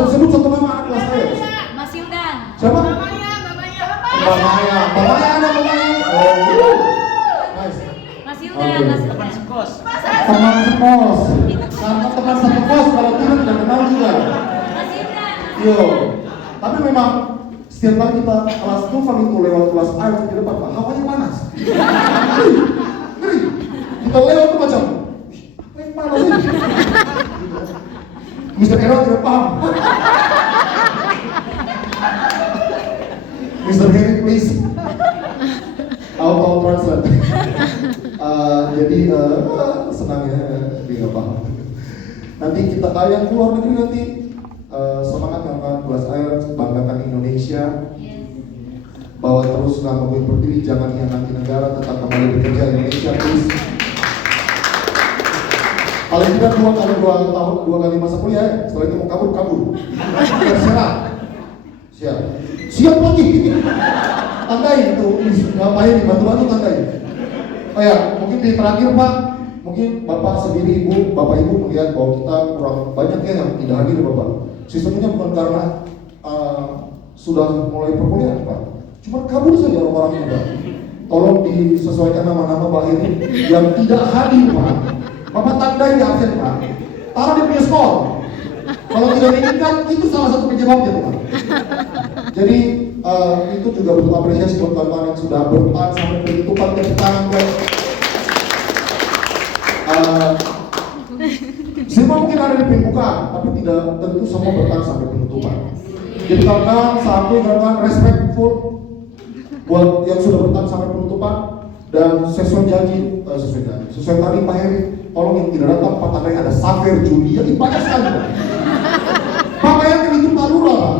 Sebut satu nama anak kelas IELTS. Mas Hildan. Siapa? Mbak Maya ada Mbak Maya. Oh, nice. Mas Hildan, Mas Hildan. Teman sekos. Teman sekos. Sama teman satu kos kalau tidak kenal juga. Mas Hildan. Yo. Tapi memang setiap kali kita kelas TOEFL itu lewat kelas IELTS di depan, Pak, hawanya panas. Ngeri. Kita lewat tuh macam, apa yang panas ini? Mr. Errol tidak paham. Mr. Harry, please. Auto translate. Jadi senang ya, dia nggak paham. Nanti kita yang keluar negeri nanti semangat angkat kelas IELTS, banggakan Indonesia. Bawa terus nama Bumi Pertiwi, jangan hianati negara, tetap kembali bekerja Indonesia, please. Paling tidak 2 kali masa kuliah, setelah itu mau kabur. Siap lagi. Tandain tuh, ngapain nih, bantu-bantu tandain. Oh ya, mungkin di terakhir Pak, mungkin Bapak sendiri Bapak Ibu melihat bahwa kita kurang banyak ya yang tidak hadir Bapak. Sistemnya bukan karena sudah mulai perkuliahan Pak, cuma kabur saja orang-orangnya Pak. Tolong disesuaikan nama-nama Pak ini yang tidak hadir Pak. Bapak tandai di absen Pak, taruh di punya skor. Kalau tidak diinginkan, itu salah satu penyebabnya Pak. Jadi itu juga butuh apresiasi buat kawan-kawan yang sudah bertahan sampai penutupan tangan guys. Semua mungkin ada di pembukaan, tapi tidak tentu semua bertahan sampai penutupan. Jadi kawan-kawan, kawan-kawan respectful buat yang sudah bertahan sampai penutupan dan sesuai tadi Pak Heri, tolong yang tidak datang Pak tandai ada Safer Julia, banyak sekali Pak bayangkan itu Pak Lurah Pak.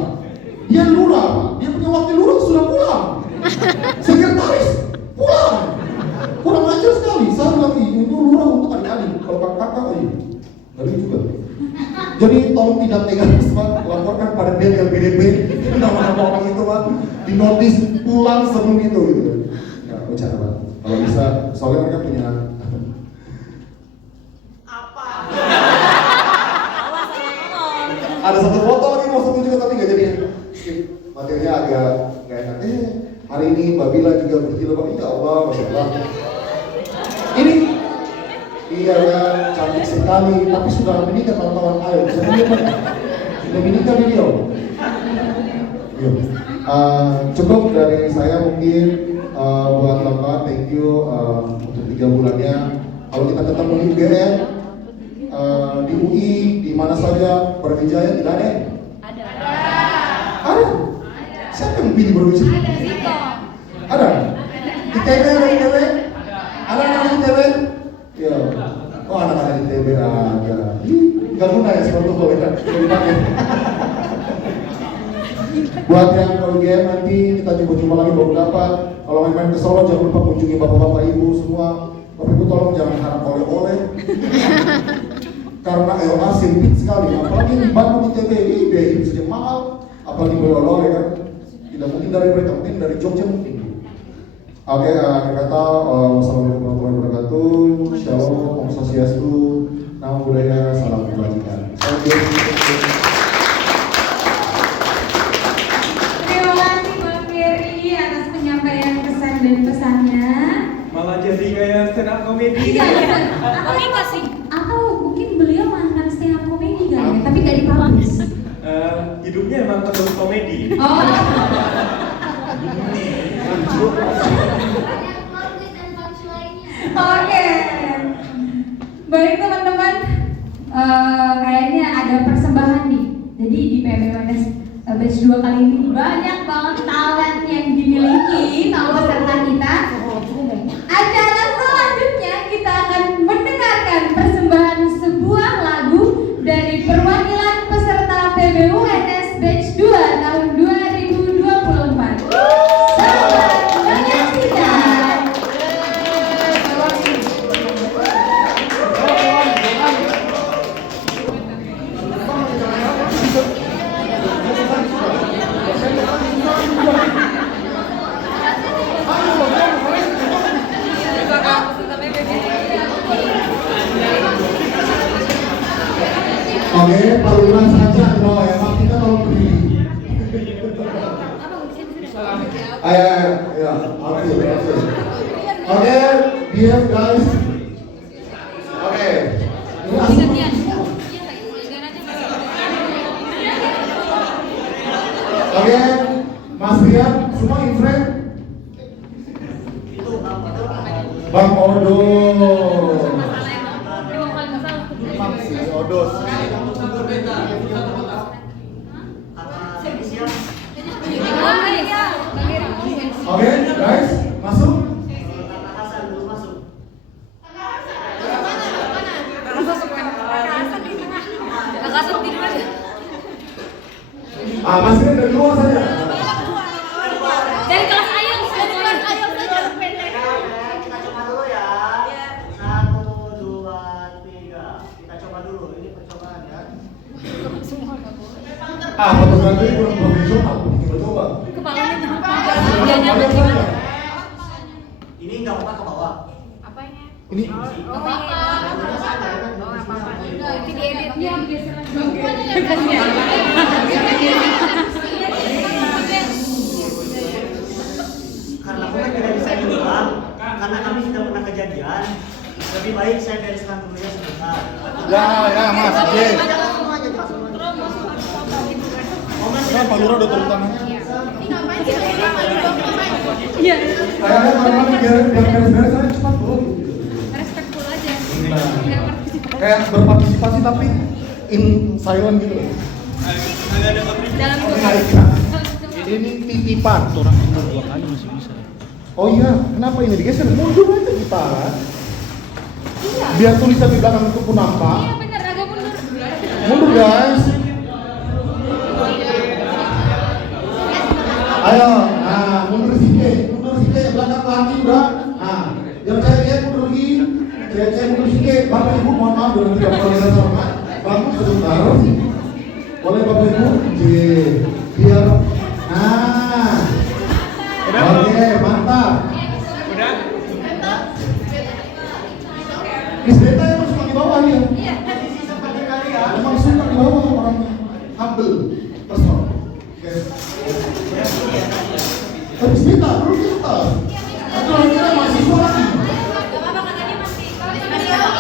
Dia lurah Pak, dia punya wakil lurah sudah pulang. Sekretaris pulang. Kurang ajar sekali, saya bilang itu lurah untuk adik-adik, kalau kakak ngeri juga. Jadi tolong tidak negatif Pak, laporkan pada BLBDB nama-nama orang itu Pak, di notis pulang sebelum itu gitu. Ya, bicara Pak. Kalau bisa, soalnya mereka punya ada satu foto lagi mau setuju juga tapi nggak jadi. Materinya agak nggak enak. Hari ini Mbak Bila juga berjilbab. Ya Allah, masya Allah. Ini iya kan cantik sekali, tapi sudah menikah kawan-kawan ayo. Sudah menikah beliau. Cukup dari saya mungkin buat kawan-kawan, thank you untuk 3 bulannya. Kalau kita ketemu di UGM, di UI, di mana saja, Brawijaya tidak ada? Ada. Siapa yang pilih Brawijaya? Ada. Di TB ada ITB? Ada anak ITB? Ya. Oh anak-anak ITB ada. Gak guna ya seperti itu boleh dipakai. Buat yang ke UGM nanti kita coba lagi baru dapat. Kalau main-main ke Solo jangan lupa kunjungi bapak-bapak ibu semua. Bapak Ibu tolong jangan harap oleh-oleh. Karena LA sempit sekali, apalagi di Bandung ITB, biaya saja mahal, apalagi oleh-oleh kan. Tidak mungkin dari mereka, mungkin dari Jogja mungkin. Oke, akhir kata, wassalamualaikum warahmatullahi wabarakatuh. Shalom, Om Swastiastu, Namo Buddhaya, salam kebajikan. Terima kasih Bang Ferry atas penyampaian pesan dan pesannya. Malah jadi kayak stand up comedy. Iya, komika sih. Atau mungkin beliau mantan stand up comedy kan ya, tapi gak dipublish. Hidupnya emang penuh komedi. Oh. Oke. Baik teman-teman, kayaknya ada persembahan nih. Jadi di PBWNS batch 2 kali ini banyak banget talent yang dimiliki sama peserta kita. Acara selanjutnya kita akan mendengarkan persembahan sebuah lagu dari perwakilan peserta PBWNS batch 2 tahun 2024. Selamat menyaksikan. Oke, parulan saja di bawah ya, Pak kita tolong berdiri. Ayo, oke. Oke, behave guys. Oke. Ini asik. Oke, Mas Rian, semua in frame. Bang Odo. Odos. Oke, guys, masuk. Mas Rian dari luar saja. Dari kelas ayam, kelas ayam saja. Kita coba dulu ya. 1, 2, 3. Kita coba dulu. Ini percobaan ya. Fotografi kurang profesional. Kita coba. Ini nggak apa-apa ke bawah. Apa ini? Ini. Nanti dieditnya digeser lagi. Karena aku kan tidak bisa diulang, karena kami sudah pernah kejadian. Lebih baik saya bereskan dulu ya sebentar. Ya, Mas. Oke. Nah, Pak Lura udah turun tangan. Ini ngapain sih? Iya. Ayo, teman-teman, biar beres-beres aja cepat dulu. Respectful aja. Kayak berpartisipasi tapi in silent gitu. Dalam Ini titipan. Orang mundur 2 kali masih bisa. Oh iya, kenapa ini digeser? Mundur aja kita. Iya. Biar tulisan di belakang itu pun nampak. Iya benar, agak mundur. Mundur guys. Ayo, nah mundur sedikit belakang lagi udah. Nah, yang cewek mundur lagi, cewek mundur sedikit. Bapak Ibu mohon maaf dengan tidak koordinasi sama. Bangun sebentar. Boleh Bapak Ibu, biar. Nah, oke mantap. Udah? Miss Beta yang suka di bawah ya. Iya. Memang suka di bawah orangnya. Humble, personal. Miss Beta, belum kita. Atau kita mahasiswa lagi.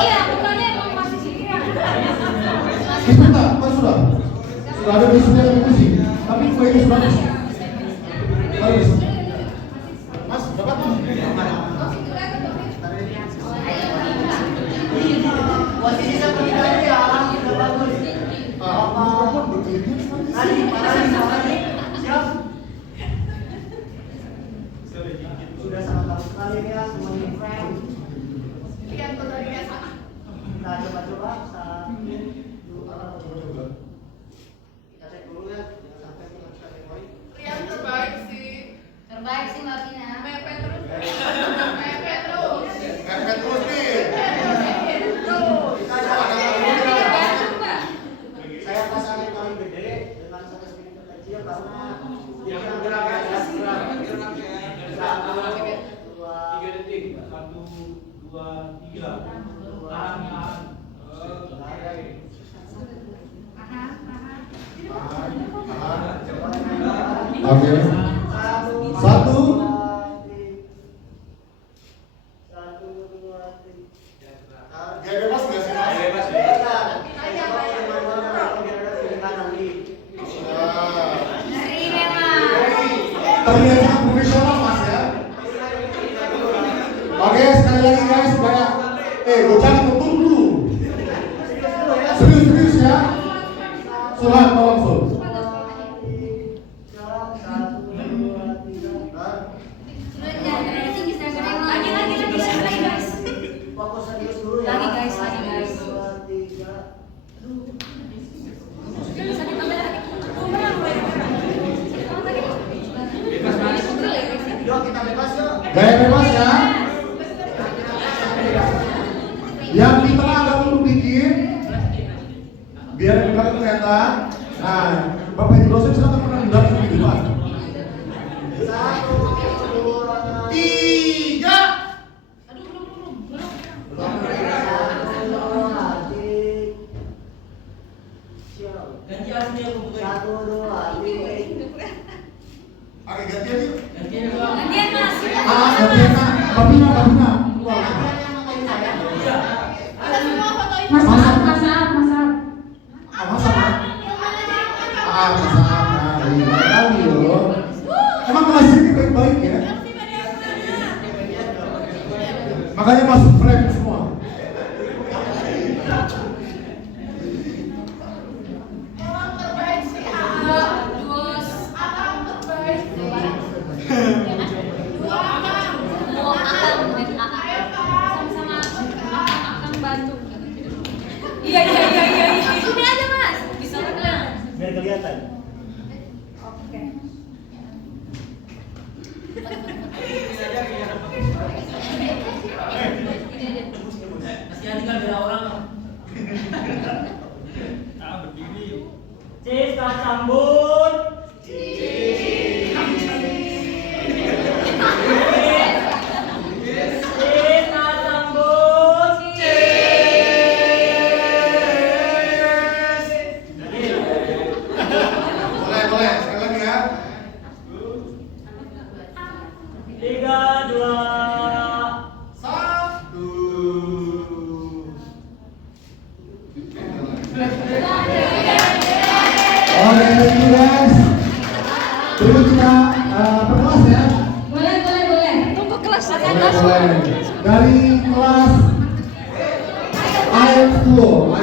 Iya, bukannya emang masih sini. Miss Beta, kan sudah ada di sini yang musik. Tapi kuenya sudah musik. Harus. Mas, dapat Mas? Posisi seperti tadi ya, sudah bagus. Lari. Siap. Sudah sangat bagus sekali ya, semuanya friend. Lihat tuh dari biasa. Nah, coba-coba. 1, 2, kita cek dulu ya, jangan sampai kita cari poin. Rian terbaik sih. Terbaik sih Mbak Tina. Mepet terus. Mepet terus. Mepet terus nih. Oke. Satu. Gak bebas nggak sih? Bebas. Terlihat sangat profesional mas ya. Oke, sekali lagi guys, banyak. Gue jangan betul dulu. Serius ya. Surat tolong Sul. Fokus serius dulu ya. Lagi guys. Yuk kita bebas yuk. Gaya bebas ya. Yang di tengah agak dulu dikit, biar di belakang kelihatan. Nah, Bapak Ibu dosen silakan pernah di belakang di depan. 1, 2, 3. Ganti asli aku bukan. 1, 2, 3. Oke, gantian yuk. Gantian dua. Gantian mas. Gantian Kak. Babina. Mas Saab. Emang kelas ini baik-baik ya? Makanya masuk frame semua. Orang terbaik si AA. Akang terbaik si Dua Akang. Ayo Kang. Sama Akang bantu. Iya. Sini aja mas. Bisa pelan. Biar kelihatan. Oke. Masih ada kan beda orang. Berdiri. Cis sambut. Boleh, sekali lagi ya. 3, 2. 1. Oke, guys. Terus kita perkelas ya. Boleh. Tunggu kelas Boleh. Dari kelas IELTS 2,